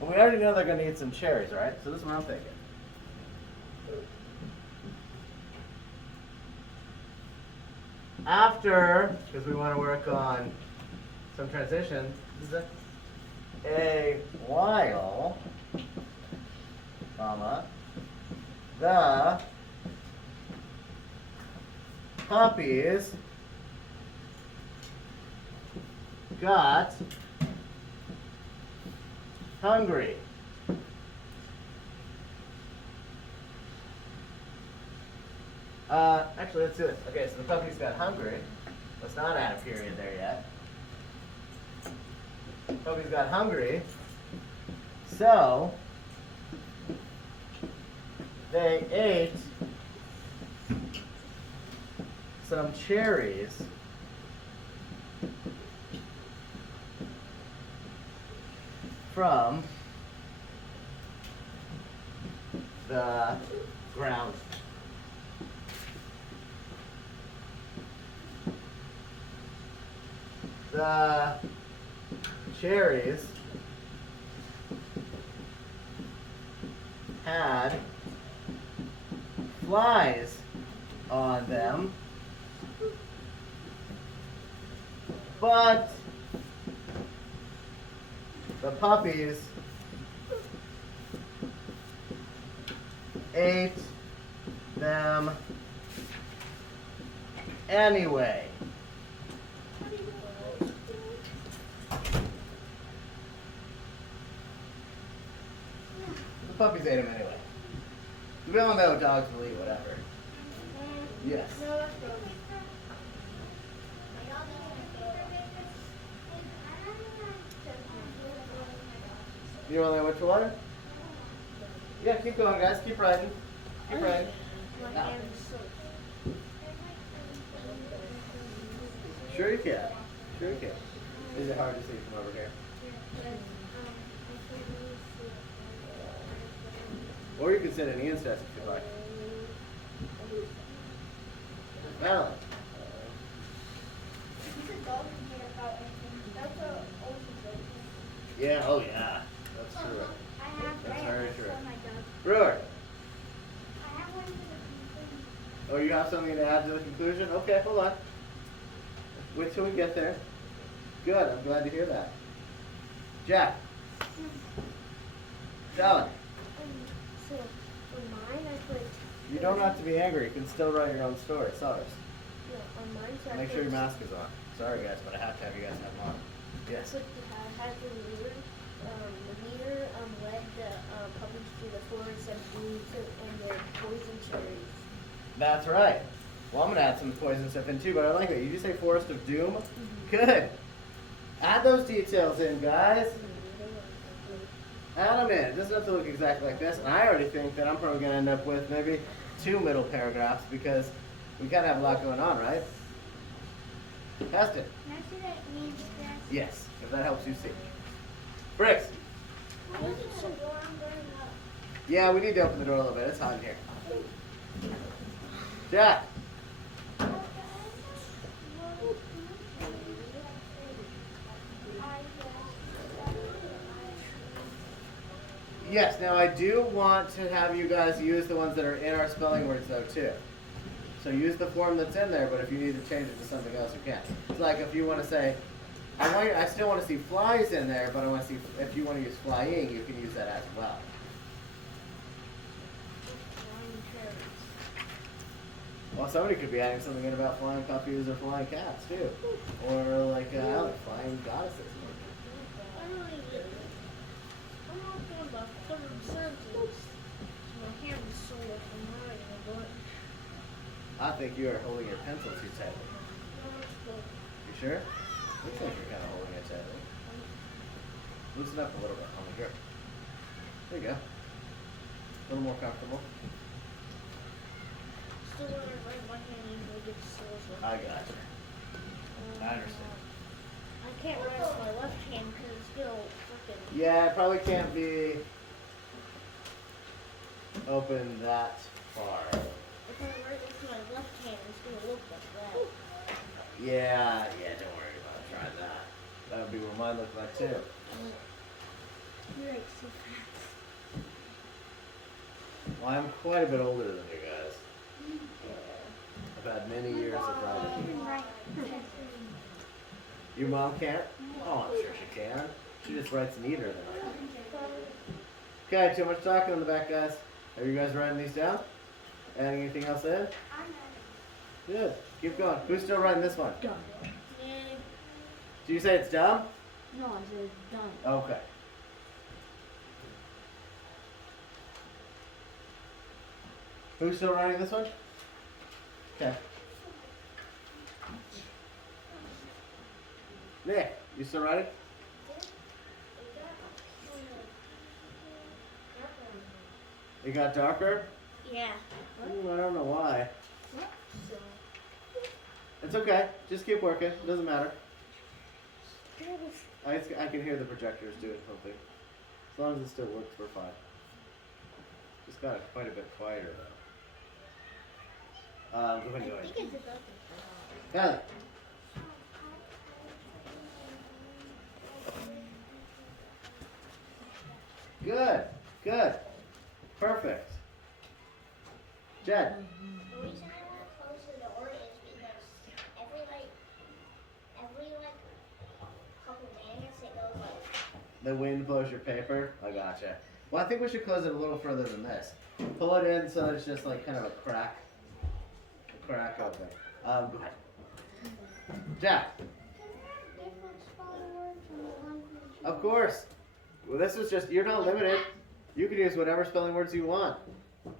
Well, we already know they're going to eat some cherries, right? So this is what I'm thinking. After, because we want to work on some transition, a while, comma, the puppies got hungry. Actually, let's do this. Okay, so the puppies got hungry. Let's not add a period there yet. Puppies got hungry. So they ate some cherries from the ground. The cherries had flies on them, but the puppies ate them anyway. The puppies ate them anyway. We all know dogs will eat whatever. Yes. No, that's gross. You want to know which one? Yeah, keep going, guys. Keep riding. Keep riding. My No. hand is so. Sure you can. Sure you can. Is it hard to see from over here? Or you can sit in Ian's desk if you like. Alan. Yeah, oh yeah. That's true. That's very true. Brewer. Oh, you have something to add to the conclusion? Okay, hold on. Wait till we get there. Good, I'm glad to hear that. Jack. Alan. So for mine, I put. You don't have to be angry. You can still write your own story. Sorry. No, on mine, so I Make put. sure your mask is on. Sorry, guys, but I have to have you guys have them on. Yes. Put had the leader. The leader led the puppies through the forest and foods and their poison cherries. That's right. Well, I'm going to add some poison stuff in too, but I like that. You just say Forest of Doom? Mm-hmm. Good. Add those details in, guys. Add them in. It doesn't have to look exactly like this. And I already think that I'm probably going to end up with maybe 2 middle paragraphs because we kind of have a lot going on, right? Test it. Can I see that it means that? Yes, if that helps you see. Bricks. Why is it so warm? Yeah, we need to open the door a little bit. It's hot in here. Jack. Yes, now I do want to have you guys use the ones that are in our spelling words though too. So use the form that's in there, but if you need to change it to something else, you can. It's like if you want to say, I still want to see flies in there, but I want to see, if you want to use flying, you can use that as well. Well, somebody could be adding something in about flying puppies or flying cats too. Or like flying goddesses. I'm not going about putting sentences. My hand is sore from writing, but. I think you are holding your pencil too tightly. You sure? Looks like you're kind of holding it tightly. Loosen up a little bit. On the grip. There you go. A little more comfortable. Still when I write my hand usually gets sore. So I got you. I understand. I can't write with my left hand because it's still freaking. Yeah, it probably can't be open that far. If I write with my left hand, it's gonna look like that. Yeah, don't worry about trying that. That would be what mine looked like too. You're like so fast. Well, I'm quite a bit older than you guys. I've had many years of writing. Your mom can't? Oh, I'm sure she can. She just writes neater than I do. Okay, too much talking on the back, guys. Are you guys writing these down? Adding anything else in? Good. Keep going. Who's still writing this one? Done. Do you say it's dumb? No, I said done. Okay. Who's still writing this one? Okay. Nick, you still writing? It got darker? Yeah. I don't know why. So. It's okay. Just keep working. It doesn't matter. I can hear the projectors doing something. As long as it still works, we're fine. Just got quite a bit quieter though. Go ahead and go ahead. It's about to Kylie. Good. Good. Perfect. Jed. The reason I want to close the door is because every couple minutes it goes like. The wind blows your paper? I gotcha. Well, I think we should close it a little further than this. Pull it in so it's just like kind of a crack. A crack open. Go ahead. Jack. Of course. Well, this is just, you're not limited. You can use whatever spelling words you want.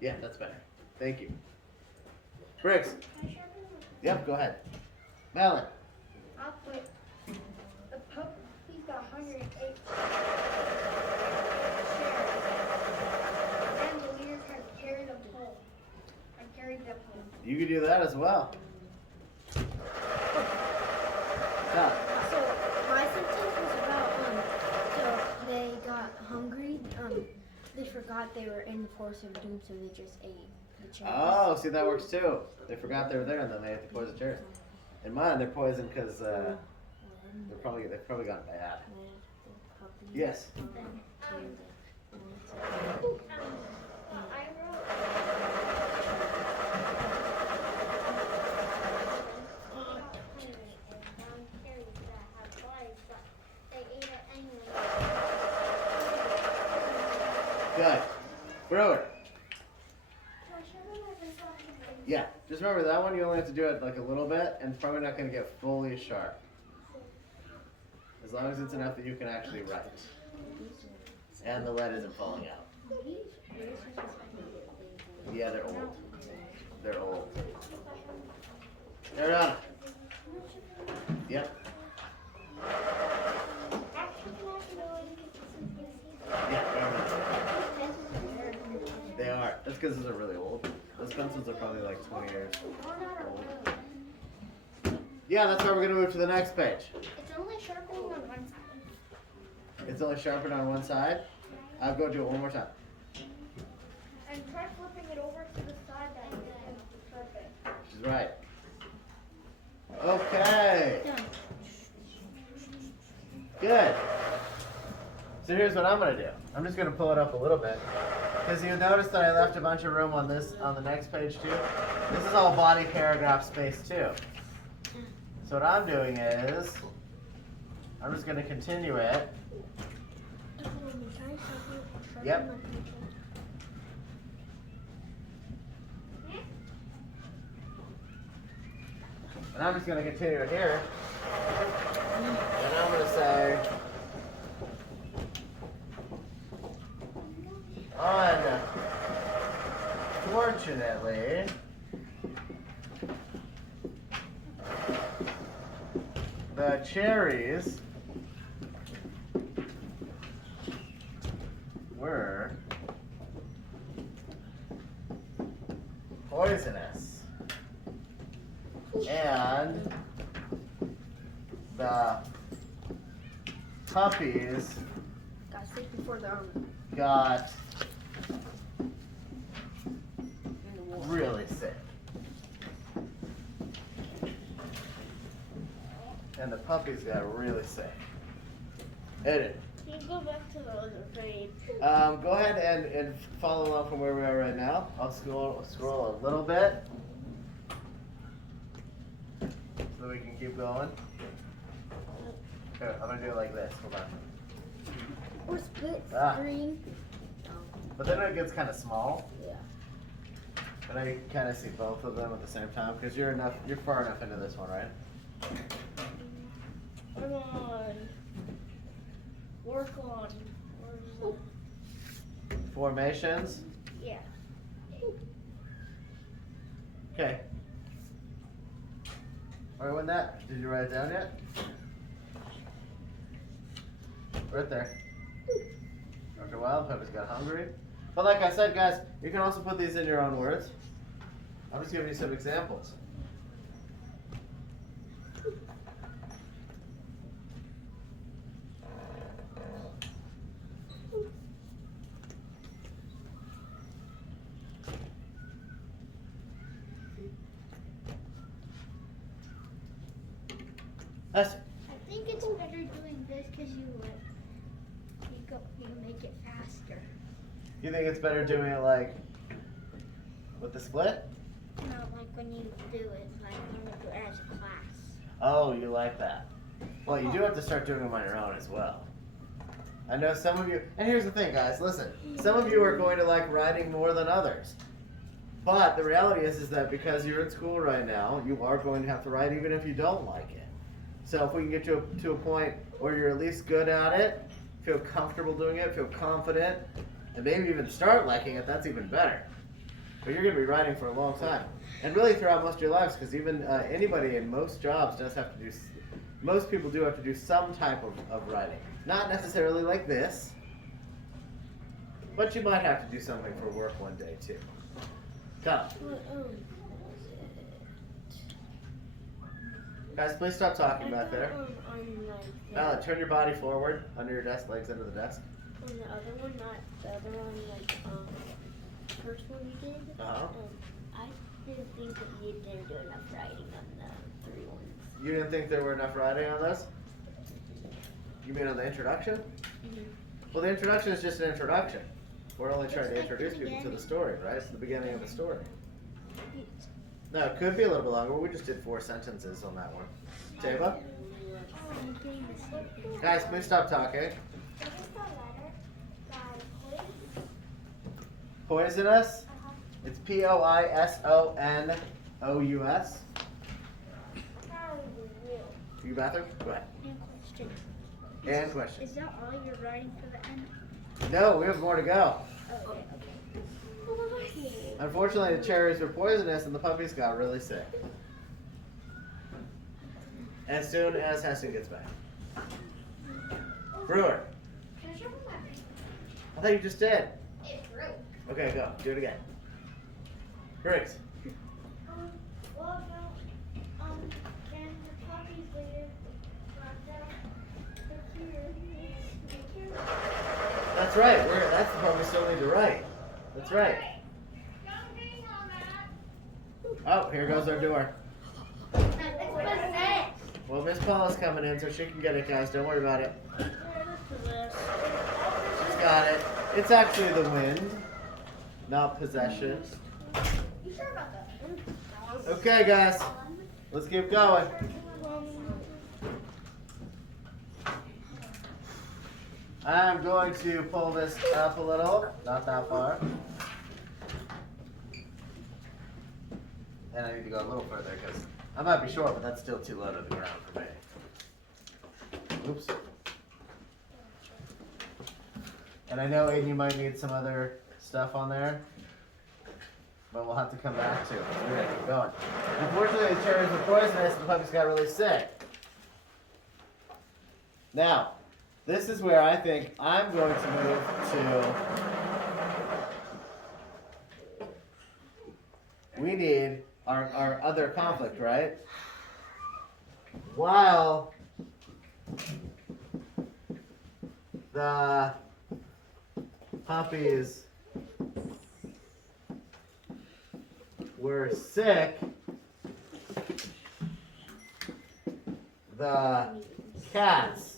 Yeah, that's better. Thank you. Briggs. Yep, go ahead. Malin. I'll put the puppy's got 108 and the leader has carried a pole. I carried the pole. You can do that as well. Stop. So my sentence was about so they got hungry. They forgot they were in the forest of doom, so they just ate the cherries. Oh, see, that works too. They forgot they were there and then they ate the poison cherries. In mine, they're poisoned because they've probably gone bad. Yes. Good. Brewer. Yeah, just remember that one you only have to do it like a little bit and it's probably not going to get fully sharp. As long as it's enough that you can actually write. And the lead isn't falling out. Yeah, they're old. They're old. They're on. Yep. Yeah, they are. That's because those are really old. Those pencils are probably like 20 years old. Yeah, that's why we're going to move to the next page. It's only sharpening on one side. It's only sharpened on one side. I'll go do it one more time. And try flipping it over to the side that is perfect. She's right. Okay. Good. So here's what I'm going to do. I'm just going to pull it up a little bit. Because you notice that I left a bunch of room on the next page too. This is all body paragraph space too. So what I'm doing is, I'm just going to continue it. Yep. And I'm just going to continue it here. And I'm going to say, unfortunately, the cherries were poisonous, and the puppies Got sick before the got really sick. And the puppies got really sick. Edit. Can you go back to the other page? Go ahead and follow along from where we are right now. I'll scroll a little bit so we can keep going. Okay, I'm gonna do it like this. Hold on. or split Ah. screen. But then it gets kind of small. Yeah. And I can kind of see both of them at the same time because you're far enough into this one, right? I'm on. Work on. Formations. Yeah. Okay. All right, when that, did you write it down yet? Right there. After a while, the puppies got hungry. But like I said, guys, you can also put these in your own words. I'm just giving you some examples. Listen. I think it's better doing this because you make it faster. You think it's better doing it like with the split? No, like when you do it, like when you do it as a class. Oh, you like that. Well, you do have to start doing them on your own as well. I know some of you, and here's the thing, guys, listen. Some of you are going to like writing more than others. But the reality is that because you're in school right now, you are going to have to write even if you don't like it. So if we can get you to a point where you're at least good at it, feel comfortable doing it, feel confident, and maybe even start liking it, that's even better. But you're going to be writing for a long time. And really throughout most of your lives, because even anybody in most jobs does have to do, most people do have to do some type of writing. Not necessarily like this, but you might have to do something for work one day too. Come. Guys, please stop talking back there. Violet, turn your body forward, under your desk, legs under the desk. On the other one, not the other one, like first one you did. Uh-huh. I didn't think that you didn't do enough writing on the 3 ones. You didn't think there were enough writing on this? You mean on the introduction? Mm-hmm. Well, the introduction is just an introduction. We're only trying to introduce people to the story, right? It's the beginning of the story. No, it could be a little bit longer. We just did 4 sentences on that one. Tava? Guys, please stop talking. Poisonous? It's Poisonous. You bathroom? Go ahead. And question. Is that all you're writing for the end? No, we have more to go. Oh, okay. Unfortunately, the cherries were poisonous and the puppies got really sick. As soon as Heston gets back. Brewer. Can I show my ring? I thought you just did. It broke. Okay, go. Do it again. Briggs. Well, no, and the puppies later brought out the cure. That's right. That's the part we still need to write. That's right. Oh, here goes our door. Well, Miss Paula's coming in, so she can get it, guys. Don't worry about it. She's got it. It's actually the wind, not possession. You sure about that? Okay, guys. Let's keep going. I'm going to pull this up a little, not that far. And I need to go a little further because I might be short, but that's still too low to the ground for me. Oops. And I know, Aiden, you might need some other stuff on there, but we'll have to come back to it. We're gonna keep going. Unfortunately, the cherries were poisonous and the puppies got really sick. Now, this is where I think I'm going to move to. We need our other conflict, right? While the puppies were sick, the cats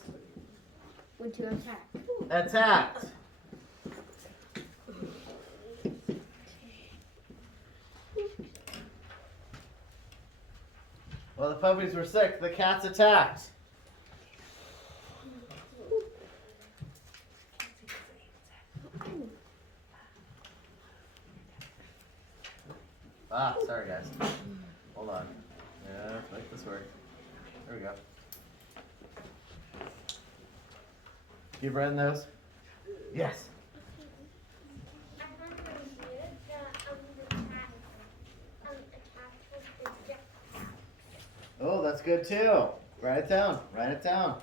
Went to attack. attacked. Well, the puppies were sick, the cats attacked. Ah, sorry guys. Hold on. Yeah, let's make this work. There we go. You've read those? Yes. Oh, that's good too. Write it down. Write it down.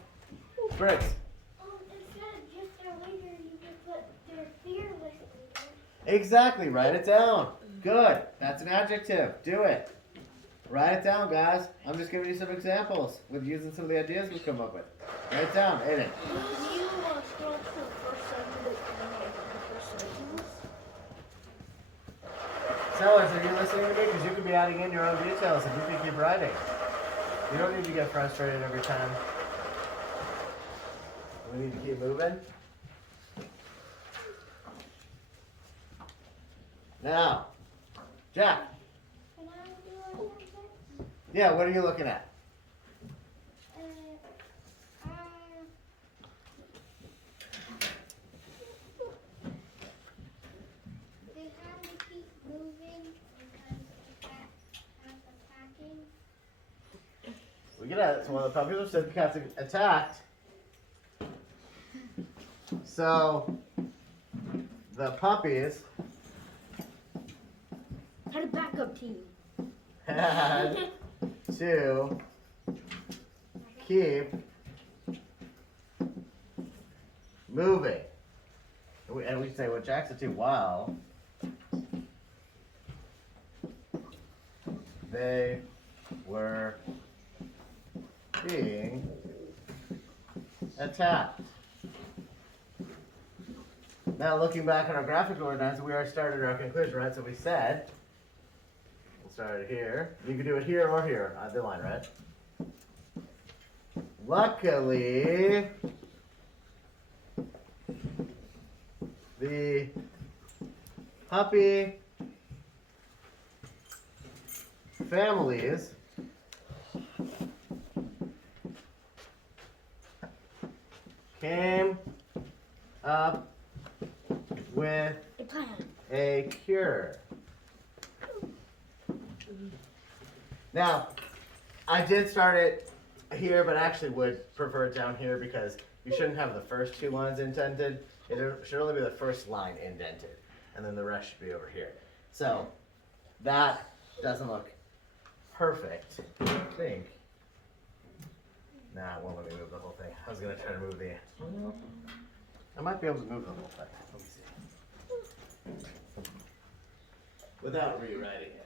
Bricks. Instead of just their leader, you could put their fearless leader. Exactly, write it down. Good. That's an adjective. Do it. Write it down, guys. I'm just giving you some examples with using some of the ideas we've come up with. Write it down, Aiden. Can you scroll to the first sentence and the first sentence? Sellers, are you listening to me? Because you could be adding in your own details if you can keep writing. You don't need to get frustrated every time. We need to keep moving. Now, Jack. Can I do a sentence? Yeah, what are you looking at? They have to keep moving because the cat has attacking. We get at it. So one of the puppies said the cat's attacked. So the puppies Had a backup team. had to keep moving. And we say, well, Jack's a too while they were being attacked. Now, looking back at our graphical organizer, we already started our conclusion, right? So we said, we'll start it here. You can do it here or here, either line, right? Luckily, the puppy families came up with A plan. a cure. Now, I did start it here, but I actually would prefer it down here because you shouldn't have the first two lines indented. It should only be the first line indented, and then the rest should be over here. So, that doesn't look perfect, I think. Nah, it won't let me move the whole thing. I was gonna try to move the... I might be able to move the whole thing. Let me see. Without rewriting it.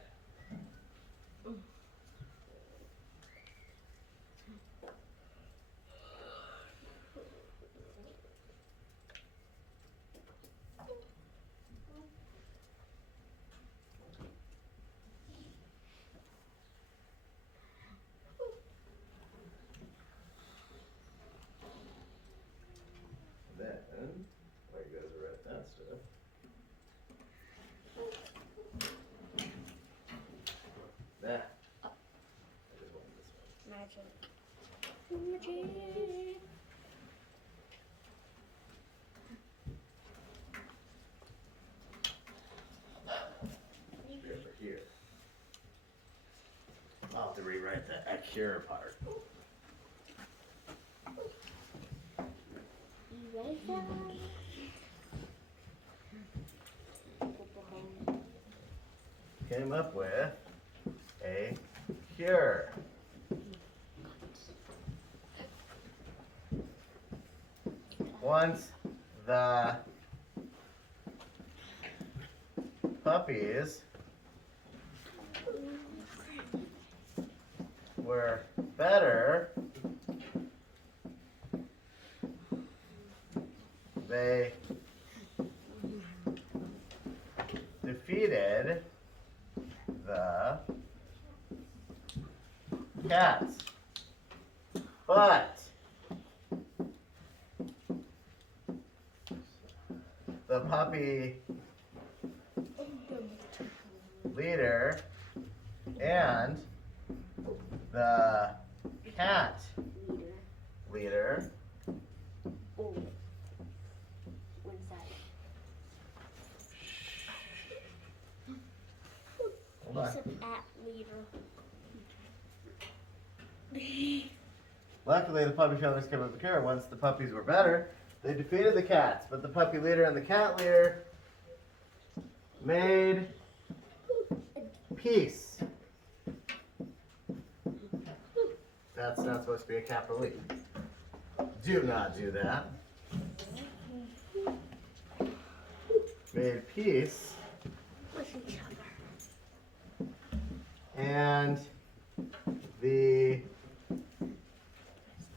Then, where you guys are at that stuff. There. I just want this one. Magic. Magic. Here for here. I'll have to rewrite the accure part. Came up with a cure. Once the puppies were better, they defeated the cats. But the puppy leader and the cat leader Oh. What is that? hold on. It's an at leader. Luckily, the puppy families came up with a cure. Once the puppies were better, they defeated the cats. But the puppy leader and the cat leader made peace. That's not supposed to be a capital E. Do not do that. made peace. With each other. And the,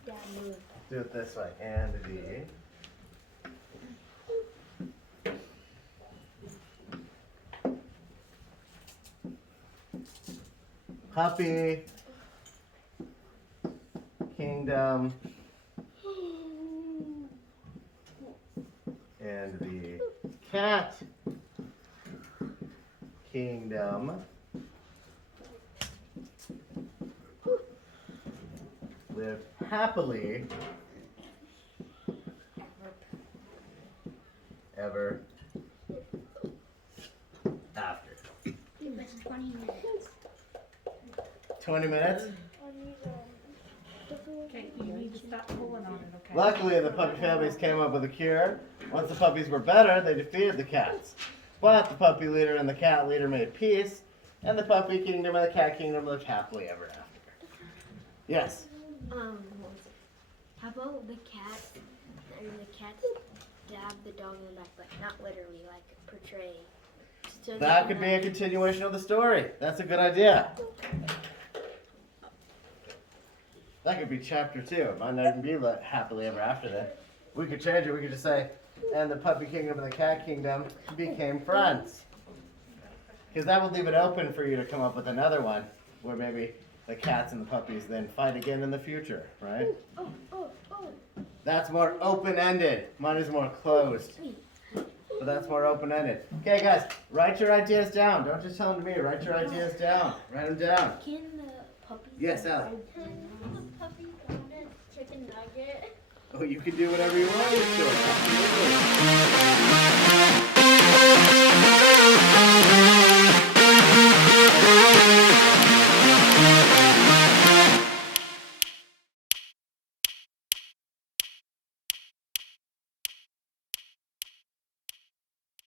Dad moved. do it this way, and the puppy kingdom and the cat kingdom lived happily ever after. It was 20 minutes. 20 minutes? Okay, you need to stop pulling on it, okay? Luckily, the puppy families came up with a cure. Once the puppies were better, they defeated the cats. But the puppy leader and the cat leader made peace, and the puppy kingdom and the cat kingdom lived happily ever after. Yes? What was it? How about the cat stab the dog in the back, but not literally, like portray. So That could be a continuation of the story. That's a good idea. That could be chapter 2. It might not even be happily ever after that. We could change it. We could just say, and the puppy kingdom and the cat kingdom became friends. Because that would leave it open for you to come up with another one where maybe the cats and the puppies then fight again in the future, right? Oh. That's more open-ended. Mine is more closed. But that's more open-ended. Okay, guys, write your ideas down. Don't just tell them to me. Write your ideas down. Write them down. Can the puppy? Yes, Allie. Can the puppy go to chicken nugget? Oh, you can do whatever you want to. Absolutely.